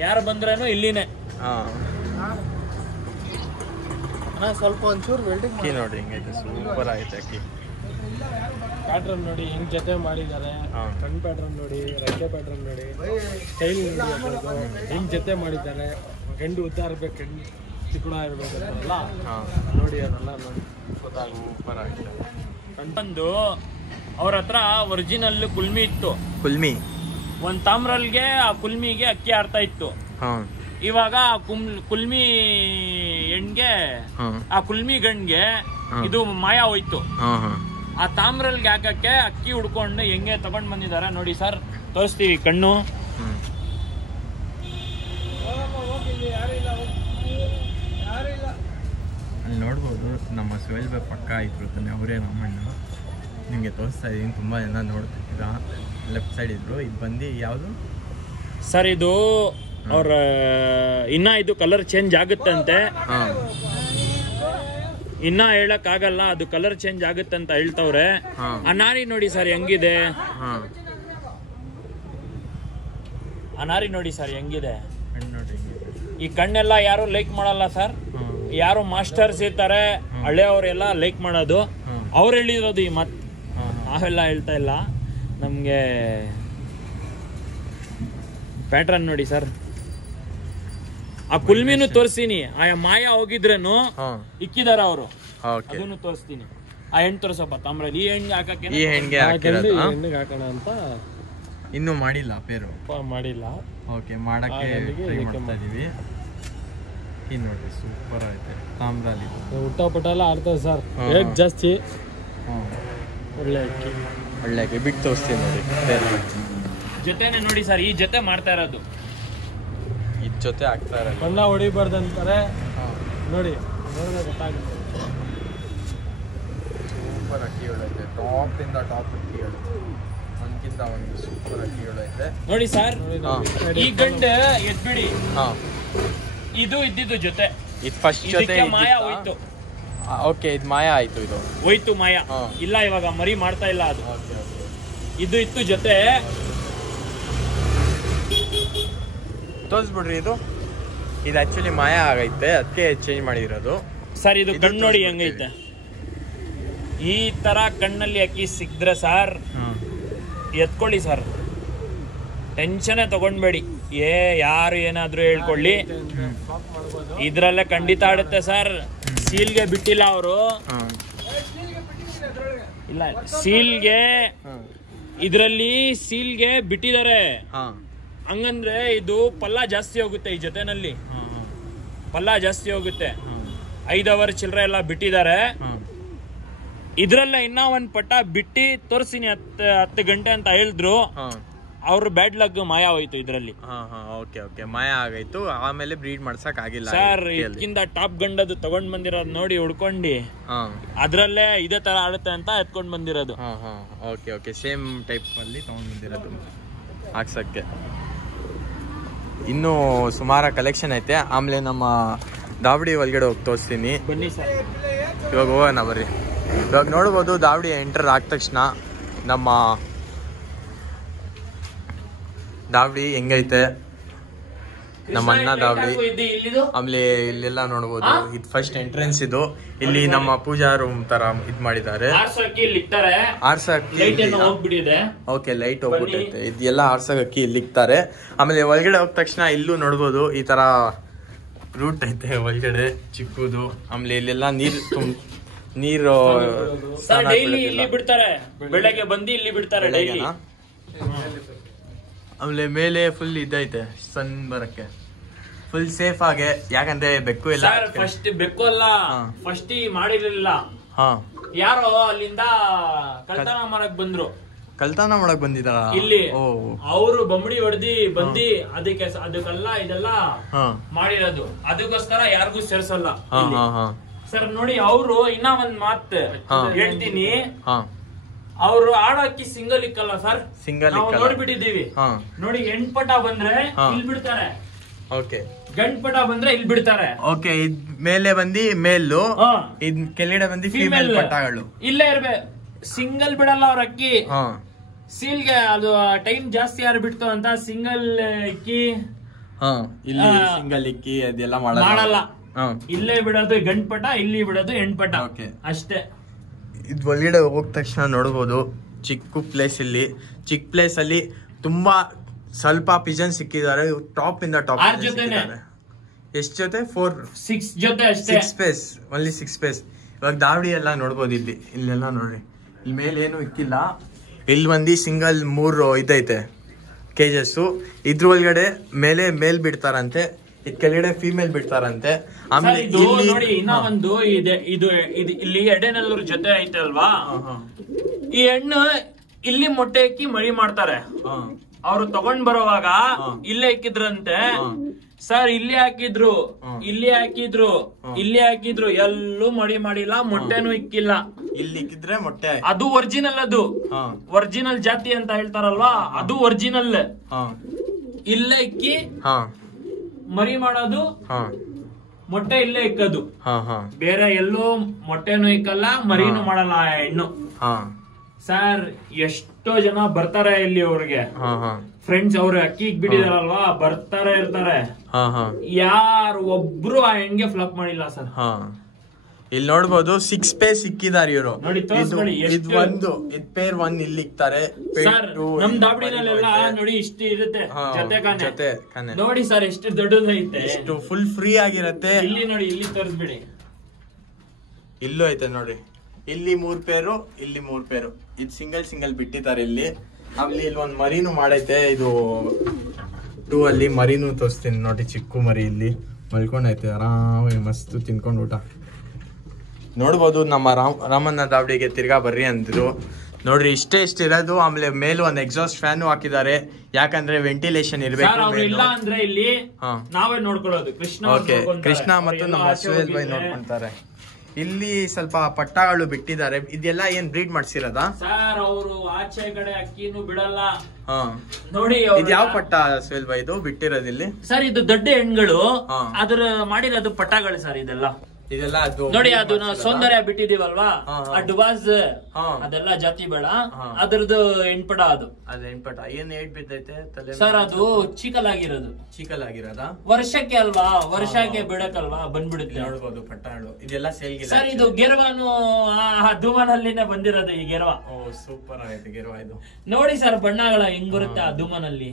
ಯಾರು ಬಂದ್ರೇನು ಇಲ್ಲಿನೇ. ಸ್ವಲ್ಪ ಒಂಚೂರು ವೆಲ್ಡಿಂಗ್ ನೋಡ್ರಿ, ಹಿಂಗೈತೆ, ಸೂಪರ್ ಆಗೈತೆ ಅಕ್ಕಿ. ಪ್ಯಾಟ್ರನ್ ನೋಡಿ ಹೆಂಗ್ ಜೊತೆ ಮಾಡಿದ್ದಾರೆ. ಕಣ್ ಪ್ಯಾಟ್ರನ್ ನೋಡಿ, ರೆಕ್ಕೆ ಪ್ಯಾಟ್ರನ್ ನೋಡಿ, ಸ್ಟೈಲ್ ನೋಡಿ, ಹೆಂಗ್ ಜೊತೆ ಮಾಡಿದ್ದಾರೆ. ಗಂಡು ಉದ್ದ ಇರ್ಬೇಕು, ಗಂಡು ಚಿಕ್ಕಡ ಇರ್ಬೇಕಲ್ಲ ನೋಡಿ, ಅದೆಲ್ಲ ನೋಡಿ ಸೂಪರ್ ಆಗಿದೆ. ಬಂದು ಅವ್ರ ಹತ್ರ ಒರಿಜಿನಲ್ ಕುಲ್ಮಿ ಇತ್ತು. ಕುಲ್ಮಿ ಒಂದ್ ತಾಮ್ರಲ್ಗೆ ಆ ಕುಲ್ಮಿಗೆ ಅಕ್ಕಿ ಆಡ್ತಾ ಇತ್ತು. ಇವಾಗ ಕುಲ್ಮಿ ಹೆಣ್ಗೆ, ಆ ಕುಲ್ಮಿ ಗಂಡ್ಗೆ ಇದು ಮಾಯ ಹೋಯ್ತು. ಆ ತಾಮ್ರಲ್ಗೆ ಹಾಕಕ್ಕೆ ಅಕ್ಕಿ ಹುಡ್ಕೊಂಡು ಹೆಂಗೆ ತಗೊಂಡ್ ಬಂದಿದಾರ ನೋಡಿ ಸರ್, ತೋರಿಸ್ತೀವಿ ಕಣ್ಣು. ಅಲ್ಲಿ ನೋಡ್ಬೋದು ನಮ್ಮ ಸುಹೇಲ್ ಬೈ ಪಕ್ಕ ಇದ್ರು, ಅವರೇ ನಮ್ಮಣ್ಣ. ನಿಮಗೆ ತೋರಿಸ್ತಾ ಇದ್ದೀನಿ, ತುಂಬ ಜನ ನೋಡ್ತಿದ್ದೀರಾ. ಲೆಫ್ಟ್ ಸೈಡ್ ಇದ್ರು. ಇದು ಬಂದು ಯಾವುದು ಸರ್? ಇದು ಅವ್ರ ಇನ್ನ ಇದು ಕಲರ್ ಚೇಂಜ್ ಆಗುತ್ತಂತೆ. ಇನ್ನ ಹೇಳಕ್ ಆಗಲ್ಲ, ಅದು ಕಲರ್ ಚೇಂಜ್ ಆಗುತ್ತೆ ಅಂತ ಹೇಳ್ತವ್ರೆ. ಆ ನಾರಿ ನೋಡಿ ಸರ್ ಹೆಂಗಿದೆ, ಆ ನಾರಿ ನೋಡಿ ಸರ್ ಹೆಂಗಿದೆ. ಈ ಕಣ್ಣೆಲ್ಲ ಯಾರು ಲೈಕ್ ಮಾಡಲ್ಲ ಸರ್, ಯಾರು ಮಾಸ್ಟರ್ಸ್ ಇರ್ತಾರೆ ಹಳೆಯವರೆಲ್ಲ ಲೈಕ್ ಮಾಡೋದು. ಅವ್ರು ಹೇಳಿರೋದು ಈ ಮಾತು, ನಾವೆಲ್ಲ ಹೇಳ್ತಾ ಇಲ್ಲ. ನಮ್ಗೆ ಪ್ಯಾಟ್ರನ್ ನೋಡಿ ಸರ್. ಆ ಕುಲ್ಮಿನೂ ತೋರಿಸ್ತೀನಿ, ಆ ಮಾಯ ಹೋಗಿದ್ರೇನು ಇಕ್ಕಿದಾರ ಅವರು, ಅದನ್ನು ತೋರಿಸ್ತೀನಿ. ಆ ಹೆಣ್ಣು ತೋರ್ಸಪ್ಪ ತಾಮ್ರ. ಈ ಹೆಣ್ಣಿಗೆ ಹಾಕಕ್ಕೆ, ಈ ಹೆಣ್ಣಿಗೆ ಹಾಕೋಣ ಅಂತ ಇನ್ನೂ ಮಾಡಿಲ್ಲ, ಪೇರು ಮಾಡಿಲ್ಲ. ಓಕೆ, ಮಾಡಕ್ಕೆ ಟ್ರೈ ಮಾಡ್ತಾ ಇದೀವಿ. ಇದು ನೋಡ್ರಿ, ಸೂಪರ್ ಐತೆ ತಾಮ್ರಲ್ಲಿ. ಊಟ ಪಟ ಎಲ್ಲ ಆಡ್ತದೆ ಸರ್, ರೇಟ್ ಜಾಸ್ತಿ. ಒಳ್ಳೆ ಅಕ್ಕಿ, ಒಳ್ಳೆ ಅಕ್ಕಿ. ಬಿಟ್ಟು ತೋರಿಸ್ತೀನಿ ನೋಡಿ. ಜೊತೆನೆ ನೋಡಿ ಸರ್, ಈ ಜೊತೆ ಮಾಡ್ತಾ ಇರೋದು, ಇದ್ ಜೊತೆ ಆಗ್ತಾ ಇರೋದು. ಬಣ್ಣ ಹೊಡಿಬಾರ್ದು ಅಂತಾರೆ ನೋಡಿ, ನೋಡಿದ್ರೆ ಗೊತ್ತಾಗುತ್ತೆ. ಸೂಪರ್ ಅಕ್ಕಿಗಳು ಐತೆ, ಟಾಪ್ ಇಂದ ಟಾಪ್ ಅಕ್ಕಿಗಳು, ಒಂದ್ಕಿಂತ ಒಂದು ಸೂಪರ್ ಅಕ್ಕಿಗಳು ಐತೆ ನೋಡಿ ಸರ್. ಈ ಗಂಡು ಎದ್ಬಿಡಿ, ಇದು ಇದ್ದಿದ್ದು ಜೊತೆ, ಇದು ಫಸ್ಟ್ ಜೊತೆ ಮಾಯ ಹೋಯ್ತು. ಓಕೆ, ಇದು ಮಾಯ ಆಯ್ತು, ಇದು ಹೋಯ್ತು ಮಾಯ. ಇಲ್ಲ ಇವಾಗ ಮರಿ ಮಾಡ್ತಾ ಇಲ್ಲ ಅದು. ಇದು ಇತ್ತು ಜೊತೆ, ತೋರಿಸ್ಬಿಡ್ರಿ. ಇದು ಆಕ್ಚುಲಿ ಮಾಯ ಆಗೈತೆ, ಅದಕ್ಕೆ ಚೇಂಜ್ ಮಾಡಿರೋದು ಸರ್. ಇದು ಕಣ್ಣು ನೋಡಿ ಹೆಂಗೈತೆ. ಈ ತರ ಕಣ್ಣಲ್ಲಿ ಅಕ್ಕಿ ಸಿಕ್ದ್ರೆ ಸರ್ ಎತ್ಕೊಳ್ಳಿ ಸರ್, ಟೆನ್ಷನ್ ತಗೊಂಡ್ಬೇಡಿ. ಯಾರು ಏನಾದ್ರು ಹೇಳ್ಕೊಳ್ಳಿ, ಇದ್ರಲ್ಲೇ ಖಂಡಿತ ಆಡುತ್ತೆ ಸರ್. ಸೀಲ್ಗೆ ಬಿಟ್ಟಿಲ್ಲ ಅವರು, ಇಲ್ಲ ಸೀಲ್ಗೆ, ಇದ್ರಲ್ಲಿ ಸೀಲ್ಗೆ ಬಿಟ್ಟಿದ್ದಾರೆ. ಹಂಗಂದ್ರೆ ಇದು ಪಲ್ಲ ಜಾಸ್ತಿ ಹೋಗುತ್ತೆ, ಈ ಜೊತೆನಲ್ಲಿ ಪಲ್ಲ ಜಾಸ್ತಿ ಹೋಗುತ್ತೆ. 5 ಅವರ್ ಚಿಲ್ಲರೆ ಎಲ್ಲ ಬಿಟ್ಟಿದ್ದಾರೆ. ಇದ್ರಲ್ಲೇ ಇನ್ನ ಒಂದ್ ಪಟ್ಟ ಬಿಟ್ಟಿ ತೋರ್ಸಿನಿ, 10 ಗಂಟೆ ಅಂತ ಹೇಳಿದ್ರು. ಅವ್ರ ಬ್ಯಾಡ್ ಲಕ್ ಮಾಯ ಹೋಯ್ತು ಇದ್ರಲ್ಲಿ. ಓಕೆ, ಮಾಯ ಆಗೈತು. ಆಮೇಲೆ ಬ್ರೀಡ್ ಮಾಡ್ಸಕ್ ಆಗಿಲ್ಲ ಸರ್. ಇದಕ್ಕಿಂತ ಟಾಪ್ ಗಂಡದು ತಗೊಂಡ್ ಬಂದಿರೋದು ನೋಡಿ, ಹುಡ್ಕೊಂಡಿ ಅದ್ರಲ್ಲೇ ಇದೇ ತರ ಆಡುತ್ತೆ ಅಂತ ಎತ್ಕೊಂಡ್ ಬಂದಿರೋದು. ಓಕೆ, ಸೇಮ್ ಟೈಪ್ ಅಲ್ಲಿ ತಗೊಂಡ್ ಬಂದಿರೋದು ಹಾಕ್ಸಕ್ಕೆ. ಇನ್ನೂ ಸುಮಾರು ಕಲೆಕ್ಷನ್ ಐತೆ. ಆಮೇಲೆ ನಮ್ಮ ದಾವಡಿ ಒಳಗಡೆ ಹೋಗಿ ತೋರಿಸ್ತೀನಿ, ಬನ್ನಿ ಸರ್. ಇವಾಗ ಹೋಗೋಣ ಬರ್ರಿ. ಇವಾಗ ನೋಡ್ಬೋದು, ದಾವಡಿ ಎಂಟರ್ ಆದ ತಕ್ಷಣ ನಮ್ಮ ದಾವಡಿ ಹೆಂಗೈತೆ, ನಮ್ಮ ಅಣ್ಣ ದಾವಡಿ. ಆಮೇಲೆ ಇಲ್ಲೆಲ್ಲ ನೋಡ್ಬೋದು, ಇದು ಫಸ್ಟ್ ಎಂಟ್ರೆನ್ಸ್. ಇದು ಇಲ್ಲಿ ನಮ್ಮ ಪೂಜಾ ರೂಮ್ ತರ ಇದ್ ಮಾಡಿದ್ದಾರೆ. ಓಕೆ, ಲೈಟ್ ಹೋಗ್ಬಿಟ್ಟೈತೆ. ಇದೆಲ್ಲ ಆರ್ಸಕ್ ಅಕ್ಕಿ ಇಲ್ಲಿ ಇಕ್ತಾರೆ. ಆಮೇಲೆ ಒಳಗಡೆ ಹೋದ ತಕ್ಷಣ ಇಲ್ಲೂ ನೋಡ್ಬೋದು, ಈ ತರ ರೂಟ್ ಐತೆ ಒಳಗಡೆ ಚಿಕ್ಕದು. ಆಮೇಲೆ ಇಲ್ಲೆಲ್ಲ ನೀರು ನೀರು ಸರ್ ಡೈಲಿ ಇಲ್ಲಿ ಬಿಡ್ತಾರೆ, ಬೆಳಗ್ಗೆ ಬಂದು ಇಲ್ಲಿ ಬಿಡ್ತಾರೆ ಡೈಲಿ. ಆಮೇಲೆ ಮೇಲೆ ಫುಲ್ ಇದೈತೆ ಸನ್ ಬರಕ್ಕೆ, ಫುಲ್ ಸೇಫ್ ಆಗಿ. ಯಾಕಂದ್ರೆ ಬೆಕ್ಕು ಎಲ್ಲ ಫಸ್ಟ್ ಬೆಕ್ಕು ಅಲ್ಲ, ಫಸ್ಟ್ ಮಾಡಿರ್ಲಿಲ್ಲ, ಹಾ ಯಾರೋ ಅಲ್ಲಿಂದ ಕಳ್ತನ ಮಾಡಕ್ ಬಂದ್ರು. ಕಳ್ತನ ಮಾಡಕ್ ಬಂದಿದಾರ ಇಲ್ಲಿ ಅವರು ಬಂಬಡಿ ಹೊಡೆದಿ ಬಂದಿ ಅದಕ್ಕೆಲ್ಲ ಇದೆಲ್ಲ ಮಾಡಿರೋದು. ಅದಕ್ಕೋಸ್ಕರ ಯಾರಿಗೂ ಸೇರ್ಸಲ್ಲ ಸರ್. ನೋಡಿ ಅವರು ಇನ್ನ ಒಂದ್ ಮಾತ್ ಹೇಳ್ತೀನಿ, ಅವರು ಆಡೋಕ್ಕಿ ಸಿಂಗಲ್ ಇಕ್ಕಲ್ಲ ಸರ್, ಸಿಂಗಲ್ ನೋಡ್ಬಿಟ್ಟಿದೀವಿ. ನೋಡಿ ಹೆಣ್ಪಟ ಬಂದ್ರೆ ಇಲ್ಲಿ ಬಿಡ್ತಾರೆ, ಗಂಡ್ಪಟ ಬಂದ್ರೆ ಇಲ್ಲಿ ಬಿಡ್ತಾರೆ. ಓಕೆ, ಇದ್ ಮೇಲೆ ಬಂದಿ ಮೇಲು, ಇದ್ ಕೆಳಗಡೆ ಬಂದಿ ಫೀಮೇಲ್ ಪಟಗಳು. ಇಲ್ಲೇ ಇರ್ಬೇಕು, ಸಿಂಗಲ್ ಬಿಡಲ್ಲ ಅವ್ರ ಅಕ್ಕಿ. ಸೀಲ್ಗೆ ಅದು ಟೈಮ್ ಜಾಸ್ತಿ ಯಾರು ಬಿಡ್ತು ಅಂತ ಸಿಂಗಲ್ ಇಕ್ಕಿ, ಇಲ್ಲಿ ಸಿಂಗಲ್ ಇಕ್ಕಿ ಅದೆಲ್ಲ ಮಾಡಲ್ಲ. ಇಲ್ಲೇ ಬಿಡೋದು ಗಂಡ್ಪಟ, ಇಲ್ಲಿ ಬಿಡೋದು ಹೆಣ್ಪಟ ಅಷ್ಟೇ. ಇದ್ ಒಳಗಡೆ ಹೋದ ತಕ್ಷಣ ನೋಡ್ಬೋದು ಚಿಕ್ಕ ಪ್ಲೇಸ್. ಇಲ್ಲಿ ಚಿಕ್ಕ ಪ್ಲೇಸ್ ಅಲ್ಲಿ ತುಂಬಾ ಸ್ವಲ್ಪ ಪಿಜನ್ ಸಿಕ್ಕಿದ್ದಾರೆ. ಟಾಪ್ ಇಂದ ಟಾಪ್ ಎಷ್ಟು ಜೊತೆ? 6 ಜೊತೆ ಅಷ್ಟೇ. 6 ಸ್ಪೇಸ್, ಓನ್ಲಿ 6 ಸ್ಪೇಸ್. ಇವಾಗ ದಾವಡಿ ಎಲ್ಲ ನೋಡ್ಬೋದು. ಇಲ್ಲೆಲ್ಲ ನೋಡ್ರಿ, ಇಲ್ಲಿ ಮೇಲೆ ಏನು ಇಕ್ಕಿಲ್ಲ. ಇಲ್ಲಿ ಬಂದು ಸಿಂಗಲ್ 3 ಇದೈತೆ ಕೇಜಸ್. ಇದ್ರ ಒಳಗಡೆ ಮೇಲೆ ಮೇಲ್ ಬಿಡ್ತಾರಂತೆ, ಇದ್ ಕೆಳಗಡೆ ಫೀಮೇಲ್ ಬಿಡ್ತಾರಂತೆ. ಆಮೇಲೆ ನೋಡಿ ಇನ್ನ ಒಂದು ಇದೆ, ಇದು ಇಲ್ಲಿ ಎಡೆನಲ್ಲೂರ್ ಜೊತೆ ಐತೆ ಅಲ್ವಾ, ಈ ಹೆಣ್ಣು ಇಲ್ಲಿ ಮೊಟ್ಟೆ ಇಕ್ಕಿ ಮರಿ ಮಾಡ್ತಾರೆ. ಅವ್ರು ತಗೊಂಡ್ ಬರೋವಾಗ ಇಲ್ಲೇ ಇಕ್ಕಿದ್ರಂತೆ ಸರ್. ಇಲ್ಲಿ ಹಾಕಿದ್ರು, ಇಲ್ಲಿ ಹಾಕಿದ್ರು, ಇಲ್ಲಿ ಹಾಕಿದ್ರು, ಎಲ್ಲೂ ಮಡಿ ಮಾಡಿಲ್ಲ, ಮೊಟ್ಟೆನೂ ಇಕ್ಕಿಲ್ಲ. ಇಲ್ಲಿ ಇಕ್ಕಿದ್ರೆ ಮೊಟ್ಟೆ ಅದು ಒರಿಜಿನಲ್, ಅದು ಒರಿಜಿನಲ್ ಜಾತಿ ಅಂತ ಹೇಳ್ತಾರಲ್ವಾ, ಅದು ಒರಿಜಿನಲ್. ಇಲ್ಲೇ ಇಕ್ಕಿ ಮರಿ ಮಾಡೋದು, ಮೊಟ್ಟೆ ಇಲ್ಲೇ ಇಕ್ಕದು. ಬೇರೆ ಎಲ್ಲೂ ಮೊಟ್ಟೆನೂ ಇಕ್ಕಲ್ಲ, ಮರಿನೂ ಮಾಡಲ್ಲ ಆ ಹೆಣ್ಣು. ಸರ್ ಎಷ್ಟೋ ಜನ ಬರ್ತಾರೆ ಇಲ್ಲಿ, ಅವ್ರಿಗೆ ಫ್ರೆಂಡ್ಸ್ ಅವ್ರು ಅಕ್ಕಿ ಬಿಟ್ಟಿದಾರಲ್ವಾ, ಬರ್ತಾರೆ ಇರ್ತಾರೆ. ಯಾರು ಒಬ್ರು ಆ ಹೆಣ್ಗೆ ಫ್ಲಾಪ್ ಮಾಡಿಲ್ಲ ಸರ್. ಇಲ್ಲಿ ನೋಡ್ಬೋದು 6 ಸ್ಪೇಸ್ ಇಕ್ಕಿದಾರೆ ಇವರು. ನೋಡಿ ಇದ್ ಪೇರ್ 1 ಇಲ್ಲಿ ಇಕ್ತಾರೆ. ನಮ್ ದಾಬಡಿನಲ್ಲೆಲ್ಲ ನೋಡಿ ಇಷ್ಟು ಇರುತ್ತೆ ಜೊತೆ ಕಾನೆ. ನೋಡಿ ಸರ್ ಎಷ್ಟು ದೊಡ್ಡದೈತೆ, ಎಷ್ಟು ಫುಲ್ ಫ್ರೀ ಆಗಿರತ್ತೆ. ಇಲ್ಲಿ ನೋಡಿ, ಇಲ್ಲಿ ತೋರಿಸ್ಬಿಡಿ, ಇಲ್ಲೂ ಐತೆ ನೋಡಿ. ಇಲ್ಲಿ 3 ಪೇರು, ಇಲ್ಲಿ 3 ಪೇರು. ಇದು ಸಿಂಗಲ್ ಬಿಟ್ಟಿದ್ದಾರೆ ಇಲ್ಲಿ. ಆಮೇಲೆ ಇಲ್ಲಿ ಒಂದ್ ಮರಿನೂ ಮಾಡೈತೆ. ಇದು 2 ಅಲ್ಲಿ ಮರಿನೂ ತೋರಿಸ್ತೀನಿ ನೋಡಿ. ಚಿಕ್ಕ ಮರಿ ಇಲ್ಲಿ ಮಲ್ಕೊಂಡೈತೆ ಆರಾಮಾಗಿ, ಮಸ್ತ್ ತಿನ್ಕೊಂಡು ಊಟ ನೋಡ್ಬೋದು. ನಮ್ಮ ರಾಮಣ್ಣ ದಾವಡಿಗೆ ತಿರ್ಗಾ ಬರ್ರಿ ಅಂದ್ರು ನೋಡ್ರಿ. ಇಷ್ಟೇ ಇರೋದು. ಆಮೇಲೆ ಮೇಲೂ ಒಂದು ಎಕ್ಸಾಸ್ಟ್ ಫ್ಯಾನ್ ಹಾಕಿದ್ದಾರೆ, ಯಾಕಂದ್ರೆ ವೆಂಟಿಲೇಷನ್ ಇರ್ಬೇಕು. ಇಲ್ಲ ಅಂದ್ರೆ ಇಲ್ಲಿ ನಾವೇ ನೋಡ್ಕೊಳ್ಳೋದು. ಕೃಷ್ಣ ಮತ್ತು ನಮ್ಮ ಸುಹೇಲ್ ಭಾಯ್ ನೋಡ್ಕೊಂತಾರೆ. ಇಲ್ಲಿ ಸ್ವಲ್ಪ ಪಟ್ಟಗಳು ಬಿಟ್ಟಿದ್ದಾರೆ. ಇದೆಲ್ಲ ಏನ್ ಬ್ರೀಡ್ ಮಾಡ್ಸಿರೋದಾ ಸರ್? ಅವರು ಆಚೆ ಕಡೆ ಅಕ್ಕಿನೂ ಬಿಡಲ್ಲ. ನೋಡಿ ಇದು ಯಾವ ಪಟ್ಟ ಸುಹೇಲ್ ಭಾಯ್ ಇದು ಬಿಟ್ಟಿರೋದು ಇಲ್ಲಿ? ಸರ್ ಇದು ದೊಡ್ಡ ಹೆಣ್ಗಳು, ಅದ್ರ ಮಾಡಿರೋದು ಪಟ್ಟಗಳು ಸರ್. ಇದೆಲ್ಲ ನೋಡಿ, ಅದು ನಾವು ಸೌಂದರ್ಯ ಬಿಟ್ಟಿದೀವಲ್ವಾ, ಅಡ್ವಾನ್ಸ್ ಅದೆಲ್ಲ ಜಾತಿ ಬೇಡ, ಅದ್ರದ್ದು ಹೆಣ್ಪಟ. ಅದು ಹೆಣ್ಪಟ ಏನ್ ಏಟ್ ಬಿದ್ದೈತೆ ಸರ್? ಅದು ಚಿಕಲಾಗಿರೋದು. ವರ್ಷಕ್ಕೆ ಅಲ್ವಾ, ವರ್ಷಕ್ಕೆ ಬಿಡಕಲ್ವಾ, ಬಂದ್ಬಿಡುತ್ತೆ. ನೋಡ್ಬೋದು ಪಟ್ಟಗಳು. ಇದೆಲ್ಲ ಸೇಲ್ಗೆ ಸರ್. ಇದು ಗೆರವಾನು ಧೂಮನಲ್ಲಿನೇ ಬಂದಿರೋದು. ಈ ಗೆರವ ಸೂಪರ್ ಆಗೈತೆ ಗೆರವ. ಇದು ನೋಡಿ ಸರ್ ಬಣ್ಣಗಳ ಹೆಂಗ್ ಬರುತ್ತೆ ಆ ಧೂಮನಲ್ಲಿ.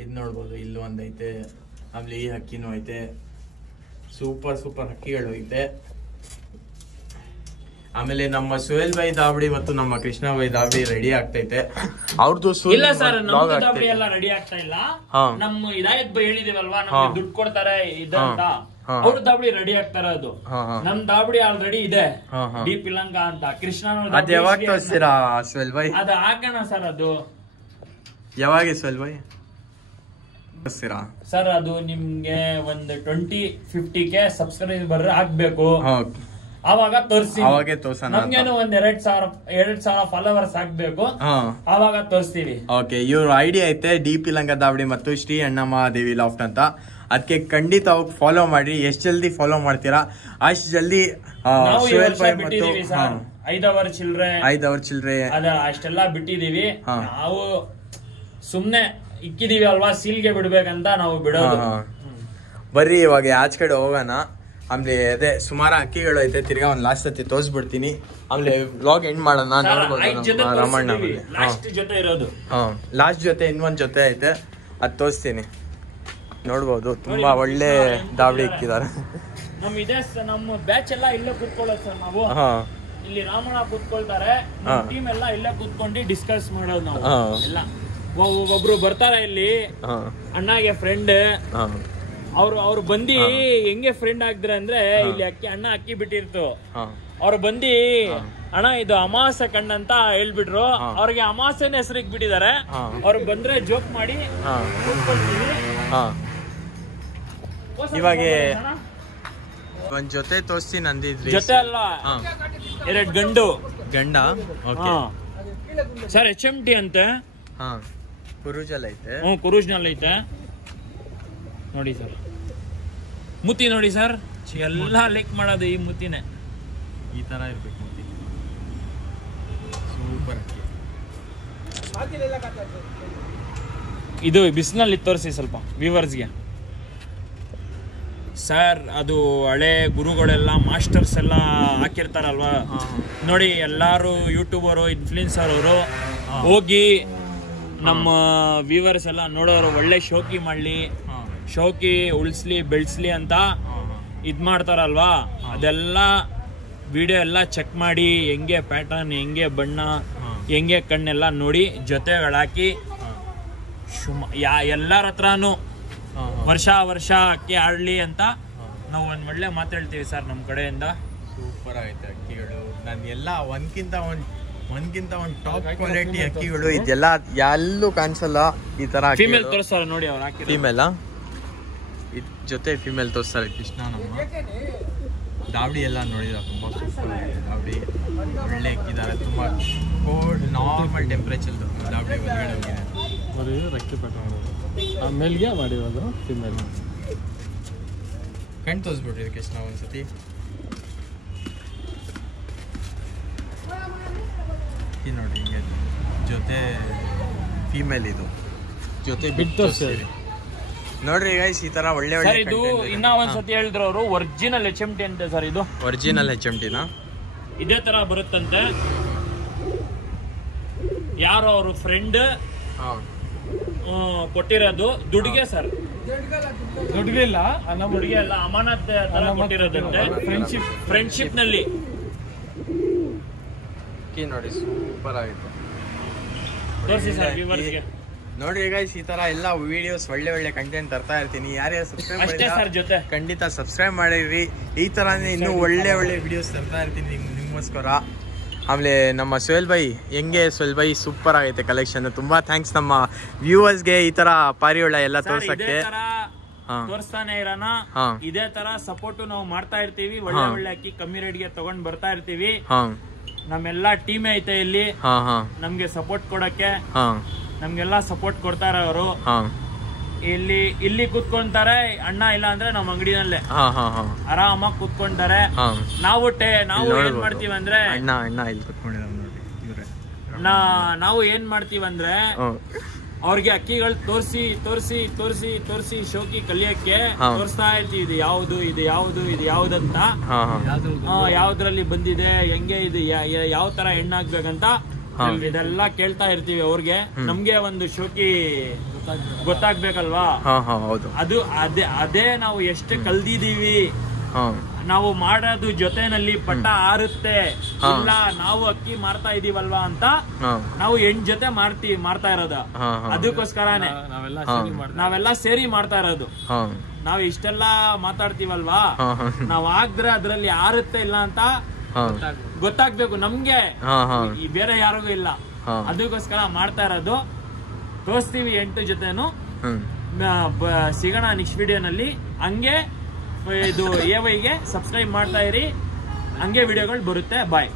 ಇದ್ ನೋಡ್ಬೋದು, ಇಲ್ಲೂ ಒಂದೈತೆ. ಆಮೇಲೆ ಈ ಹಕ್ಕಿನೂ ಐತೆ. ಸೂಪರ್ ಹಕ್ಕಿಗಳು ಐತೆ. ಆಮೇಲೆ ನಮ್ಮ ಸುಹೇಲ್ ಭಾಯ್ ದಾವಡಿ ಮತ್ತು ನಮ್ಮ ಕೃಷ್ಣ ಭಾಯ್ ದಾವಡಿ ರೆಡಿ ಆಗ್ತೈತೆ. ಅವ್ರದ್ದು ಇಲ್ಲ ಸರ್, ನಮ್ಮ ದಾವಡಿ ಎಲ್ಲ ರೆಡಿ ಆಗ್ತಾ ಇಲ್ಲ. ನಮ್ಮ ಇದಾಯತ್ ಭಾಯ್ ಹೇಳಿದೇವಲ್ವಾ, ನಮ್ಗೆ ದುಡ್ಡು ಕೊಡ್ತಾರೆ ಇದಂತ, ಅವ್ರ ದಾವಡಿ ರೆಡಿ ಆಗ್ತಾರೆ. ಅದು ನಮ್ ದಾವಡಿ ಆಲ್ರೆಡಿ ಇದೆ, ಡಿ ಪಿಲಂಗ ಅಂತ. ಕೃಷ್ಣ ಅದ್ ಯಾವಾಗ ತೋರಿಸ್ತೀರಾ ಸುಹೇಲ್ ಭಾಯ್? ಅದು ಹಾಕೋಣ ಸರ್. ಅದು ಯಾವಾಗ ಸುಹೇಲ್ ಭಾಯ್ ಸರ್? ಅದು ನಿಮ್ಗೆ ಒಂದು 20-50K ಸಬ್ಸ್ಕ್ರೈಬರ್ ಆಗ್ಬೇಕು, ಅವಾಗ ತೋರಿಸಿ. ನಮ್ಗೇನು ಒಂದ್ 2,000 ಫಾಲೋವರ್ಸ್ ಆಗ್ಬೇಕು, ಅವಾಗ ತೋರಿಸ್ತೀವಿ. ಓಕೆ, ಇವ್ರ ಐಡಿಯಾ ಐತೆ ಡಿ ಪಿಲಂಗ ದಾವಡಿ ಮತ್ತು ಶ್ರೀ ಅಣ್ಣಮ್ಮ ದೇವಿ ಲಾಫ್ಟ್ ಅಂತ. ಅದಕ್ಕೆ ಖಂಡಿತ ಹೋಗಿ ಫಾಲೋ ಮಾಡಿ. ಎಷ್ಟ್ ಜಲ್ದಿ ಫಾಲೋ ಮಾಡ್ತೀರಾ ಅಷ್ಟ್ ಜಲ್ದಿ ಸುಹೇಲ್ ಭಾಯ್ ಮತ್ತು 5 ಅವರ್ ಚಿಲ್ರೆ ಅದ ಅಷ್ಟೆಲ್ಲ ಬಿಟ್ಟಿದೀವಿ. ನಾವು ಸುಮ್ನೆ ಇಕ್ಕಿದೀವಿ ಅಲ್ವಾ, ಸೀಲ್ಗೆ ಬಿಡ್ಬೇಕಂತ ನಾವು ಬಿಡೋದು. ಬರ್ರಿ ಇವಾಗ ಆಚೆ ಕಡೆ ಹೋಗೋಣ. ಆಮೇಲೆ ಅದೇ ಸುಮಾರು ಅಕ್ಕಿಗಳು ಐತೆ. ತಿರ್ಗಾ ಒಂದ್ ಲಾಸ್ಟ್ ಸತಿ ತೋರಿಸ್ಬಿಡ್ತೀನಿ. ಆಮೇಲೆ ವ್ಲಾಗ್ ಎಂಡ್ ಮಾಡೋಣ. ರಾಮಣ್ಣ ಲಾಸ್ಟ್ ಜೊತೆ ಇನ್ನೊಂದ್ ಜೊತೆ ಐತೆ, ಅದ್ ತೋರಿಸ್ತೀನಿ. ನೋಡ್ಬೋದು, ತುಂಬಾ ಒಳ್ಳೆ ದಾವಡಿ ಇಕ್ಕಿದ್ದಾರೆ. ನಮ್ಮ ಬ್ಯಾಚ್ ಎಲ್ಲ ಇಲ್ಲೇ ಕೂತ್ಕೊಳ್ಳೋದು ಸರ್ ನಾವು. ಇಲ್ಲಿ ರಾಮಣ್ಣ ಕೂತ್ಕೊಳ್ತಾರೆ, ಟೀಮ್ ಎಲ್ಲ ಇಲ್ಲೇ ಕೂತ್ಕೊಂಡು ಡಿಸ್ಕಸ್ ಮಾಡೋದು ನಾವು ಎಲ್ಲ. ಒಬ್ರು ಬರ್ತಾರೆ ಇಲ್ಲಿ ಅಣ್ಣಗೆ ಫ್ರೆಂಡ್, ಅವ್ರು ಬಂದಿ ಹೆಂಗೆ ಫ್ರೆಂಡ್ ಆಗಿದ್ರೆ ಅಂದ್ರೆ ಇಲ್ಲಿ ಅಣ್ಣ ಅಕ್ಕಿ ಬಿಟ್ಟಿರ್ತು, ಅವ್ರು ಬಂದಿ ಅಣ್ಣ ಇದು ಅಮಾವಾಸ್ಯೆ ಕಣ್ಣಂತ ಹೇಳ್ಬಿಟ್ರು. ಅವ್ರಿಗೆ ಅಮಾವಾಸ್ಯೆನ ಹೆಸರಿಗೆ ಬಿಟ್ಟಿದ್ದಾರೆ. ಅವ್ರು ಬಂದ್ರೆ ಜೋಕ್ ಮಾಡಿ ಕೂತ್ಕೊಳ್ತೀವಿ. ಇವಾಗ ಒಂದ್ ಜೊತೆ ತೋರಿಸ್ತೀನಿ ಅಂದಿದ್ರಿ. ಜೊತೆ ಅಲ್ಲ, 2 ಗಂಡ ಸರ್. HMT ಅಂತೆ, ಕುರುಜಲ್ ಐತೆ. ಕುರುಜ್ನಲ್ಲಿ ಐತೆ ನೋಡಿ ಸರ್. ಮುತಿ ನೋಡಿ ಸರ್, ಎಲ್ಲ ಲೈಕ್ ಮಾಡೋದು ಈ ಮುತಿನೇ. ಈ ತರ ಇರ್ಬೇಕು ಮುತಿ. ಸೂಪರ್. ಇದು ಬಿಸಿನಲ್ಲಿ ತೋರಿಸಿ ಸ್ವಲ್ಪ ವ್ಯೂವರ್ಸ್ಗೆ ಸರ್. ಅದು ಹಳೆ ಗುರುಗಳೆಲ್ಲ ಮಾಸ್ಟರ್ಸ್ ಎಲ್ಲ ಹಾಕಿರ್ತಾರಲ್ವಾ ನೋಡಿ, ಎಲ್ಲಾರು ಯೂಟ್ಯೂಬರು ಇನ್ಫ್ಲುಯೆನ್ಸರ್ ಅವರು ಹೋಗಿ ನಮ್ಮ ವ್ಯೂವರ್ಸ್ ಎಲ್ಲ ನೋಡೋರು ಒಳ್ಳೆ ಶೋಕಿ ಮಾಡ್ಲಿ, ಶೋಕಿ ಉಳಿಸ್ಲಿ ಬೆಳೆಸ್ಲಿ ಅಂತ ಇದ್ ಮಾಡ್ತಾರಲ್ವಾ, ಅದೆಲ್ಲ ವಿಡಿಯೋ ಎಲ್ಲ ಚೆಕ್ ಮಾಡಿ ಹೆಂಗೆ ಪ್ಯಾಟರ್ನ್, ಹೆಂಗೆ ಬಣ್ಣ, ಹೆಂಗೆ ಕಣ್ಣೆಲ್ಲ ನೋಡಿ ಜೊತೆಗಳಾಕಿ ಎಲ್ಲರ ಹತ್ರನೂ ವರ್ಷ ಅಕ್ಕಿ ಆಡ್ಲಿ ಅಂತ ನಾವು ಒಂದ್ ಒಳ್ಳೆ ಮಾತು ಹೇಳ್ತೀವಿ ಸರ್ ನಮ್ಮ ಕಡೆಯಿಂದ. ಸೂಪರ್ ಆಯ್ತು ಅಕ್ಕಿಗಳು. ನಾನು ಎಲ್ಲ ಒಂದ್ಕಿಂತ ಒಂದ್ ಟಾಪ್ ಕ್ವಾಲಿಟಿ ಅಕ್ಕಿಗಳು. ಇದೆಲ್ಲ ಎಲ್ಲೂ ಕಾಣಿಸಲ್ಲ ಈ ತರ. ಫೀಮೇಲ್ ತೋರಿಸ್ತಾರೆ ನೋಡಿ ಅವ್ರು ಹಾಕಿ. ಫೀಮೇಲ್ ಜೊತೆ ಫೀಮೇಲ್ ತೋರಿಸ್ತಾರೆ. ಕೃಷ್ಣ ನಮ್ಮ ದಾವಡಿ ಎಲ್ಲ ನೋಡಿದ ತುಂಬಾ ಸೂಪರ್ ಆಗಿದೆ. ದಾವಡಿ ಒಳ್ಳೆ ಇಕ್ಕಿದ್ದಾರೆ. ತುಂಬಾ ಕೋಲ್ಡ್ ನಾರ್ಮಲ್ ಟೆಂಪ್ರೇಚರ್ ದಾವಡಿ ಒಳಗಡೆ ಹೋಗಿದೆ. ರೆಕ್ಕೆ ಪಟ್ಟ ಮೇಲ್ಗೆ ಮಾಡಿರೋದು ಫೀಮೇಲ್. ಕಣ್ ತೋರಿಸ್ಬಿಟ್ರಿ ಕೃಷ್ಣ ಒಂದ್ಸತಿ. ನೋಡಿ ಹಿಂಗೆ ಜೊತೆ ಫೀಮೇಲ್, ಇದು ಜೊತೆ ಬಿಟ್ಟು ನೋಡ್ರಿ ಗೈಸ್. ಈ ತರ ಒಳ್ಳೆ ಒಳ್ಳೆ ಇದು ಇನ್ನ ಒಂದ್ಸತಿ ಹೇಳಿದ್ರು ಅವರು ಒರಿಜಿನಲ್ HMT ಅಂತೆ ಸರ್. ಇದು ಒರಿಜಿನಲ್ HMTನ ಇದೇ ತರ ಬರುತ್ತಂತೆ. ಯಾರು ಅವರು ಫ್ರೆಂಡ್ ಕೊಟ್ಟಿರೋದು ದುಡ್ಡಿಗೆ ಸರ್. ದುಡ್ಡಿಗೆ ಇಲ್ಲ, ಹುಡುಗಿ ಎಲ್ಲ ಅಮಾನತ್ ತರ ಕೊಟ್ಟಿರೋದಂತೆ. ಫ್ರೆಂಡ್ಶಿಪ್ ನಲ್ಲಿ ನೋಡಿ ಸೂಪರ್ ಆಗಿತ್ತು. ತೋರಿಸಿ ಸರ್ ವ್ಯೂವರ್ಸ್ಗೆ. ನೋಡಿ ಗೈಸ್, ಈ ತರ ಎಲ್ಲ ವಿಡಿಯೋಸ್ ಒಳ್ಳೆ ಕಂಟೆಂಟ್ ತರ್ತಾ ಇರ್ತೀನಿ. ಯಾರ್ಯಾರು ಸಬ್ಸ್ಕ್ರೈಬ್ ಮಾಡಿದ್ರೆ ಖಂಡಿತ ಸಬ್ಸ್ಕ್ರೈಬ್ ಮಾಡಿರಿ. ಈ ತರಾನೇ ಇನ್ನೂ ಒಳ್ಳೆ ವಿಡಿಯೋಸ್ ತರ್ತಾ ಇರ್ತೀನಿ ನಿಮ್ಗೋಸ್ಕರ. ಆಮೇಲೆ ನಮ್ಮ ಸೋಹೆಲ್ ಬೈ ಹೆಂಗೆ, ಸೋಹೆಲ್ ಬೈ ಸೂಪರ್ ಆಗೈತೆ ಕಲೆಕ್ಷನ್. ತುಂಬಾ ಥ್ಯಾಂಕ್ಸ್ ನಮ್ಮ ವ್ಯೂವರ್ಸ್ಗೆ ಈ ತರ ಪಾರಿವಾಳ ಎಲ್ಲ ತೋರ್ಸಕ್ಕೆ. ತೋರಿಸ್ತಾನೆ ಇರೋಣ. ಇದೇ ತರ ಸಪೋರ್ಟ್ ನಾವು ಮಾಡ್ತಾ ಇರ್ತೀವಿ. ಒಳ್ಳೆ ಅಕ್ಕಿ ಕಮ್ಮಿ ರೇಟ್ಗೆ ತಗೊಂಡ್ ಬರ್ತಾ ಇರ್ತೀವಿ. ನಮ್ಮೆಲ್ಲಾ ಟೀಮ್ ಐತೆ ಇಲ್ಲಿ ನಮ್ಗೆ ಸಪೋರ್ಟ್ ಕೊಡಕ್ಕೆ. ನಮ್ಗೆಲ್ಲಾ ಸಪೋರ್ಟ್ ಕೊಡ್ತಾರೆ ಅವರು. ಇಲ್ಲಿ ಕೂತ್ಕೊಂತಾರೆ ಅಣ್ಣ, ಇಲ್ಲ ಅಂದ್ರೆ ನಮ್ಮ ಅಂಗಡಿನಲ್ಲೇ ಆರಾಮಾಗಿ ಕೂತ್ಕೊಂತಾರೆ. ನಾವು ಏನ್ ಮಾಡ್ತೀವಿ ಅಂದ್ರೆ ನಾವು ಏನ್ ಮಾಡ್ತೀವಿ ಅಂದ್ರೆ ಅವ್ರಿಗೆ ಅಕ್ಕಿಗಳು ತೋರಿಸಿ ಶೋಕಿ ಕಲಿಯಕ್ಕೆ ತೋರಿಸ್ತಾ ಇರ್ತೀವಿ. ಇದು ಯಾವ್ದಂತ, ಯಾವ್ದ್ರಲ್ಲಿ ಬಂದಿದೆ, ಹೆಂಗೆ ಇದು ಯಾವ ತರ ಹೆಣ್ಣಾಗ್ಬೇಕಂತ ಇದೆಲ್ಲ ಕೇಳ್ತಾ ಇರ್ತೀವಿ ಅವ್ರಿಗೆ. ನಮ್ಗೆ ಒಂದು ಶೋಕಿ ಗೊತ್ತಾಗ್ಬೇಕಲ್ವಾ. ಅದು ಅದೇ ನಾವು ಎಷ್ಟು ಕಲ್ದಿದೀವಿ. ನಾವು ಮಾಡೋದು ಜೊತೆನಲ್ಲಿ ಪಟ್ಟ ಆರುತ್ತೆ. ಇಲ್ಲ ನಾವು ಅಕ್ಕಿ ಮಾರ್ತಾ ಇದೀವಲ್ವಾ ಅಂತ ನಾವು 8 ಜೊತೆ ಮಾರ್ತಾ ಇರೋದು. ಅದಕ್ಕೋಸ್ಕರನೇ ನಾವೆಲ್ಲ ಸೇರಿ ಮಾಡ್ತಾ ಇರೋದು. ನಾವ್ ಇಷ್ಟೆಲ್ಲ ಮಾತಾಡ್ತೀವಲ್ವಾ, ನಾವ್ ಆಗಿದ್ರೆ ಅದ್ರಲ್ಲಿ ಆರುತ್ತೆ ಇಲ್ಲ ಅಂತ ಗೊತ್ತಾಗ್ಬೇಕು ನಮ್ಗೆ, ಬೇರೆ ಯಾರಿಗೂ ಇಲ್ಲ. ಅದಕ್ಕೋಸ್ಕರ ಮಾಡ್ತಾ ಇರೋದು. ತೋರಿಸ್ತೀವಿ 8 ಜೊತೆನು. ಸಿಗೋಣ ನೆಕ್ಸ್ಟ್ ವಿಡಿಯೋನಲ್ಲಿ. ಹಂಗೆ ಇದು AYಗೆ ಸಬ್ಸ್ಕ್ರೈಬ್ ಮಾಡ್ತಾ ಇರಿ, ಹಂಗೆ ವಿಡಿಯೋಗಳು ಬರುತ್ತೆ. ಬಾಯ್.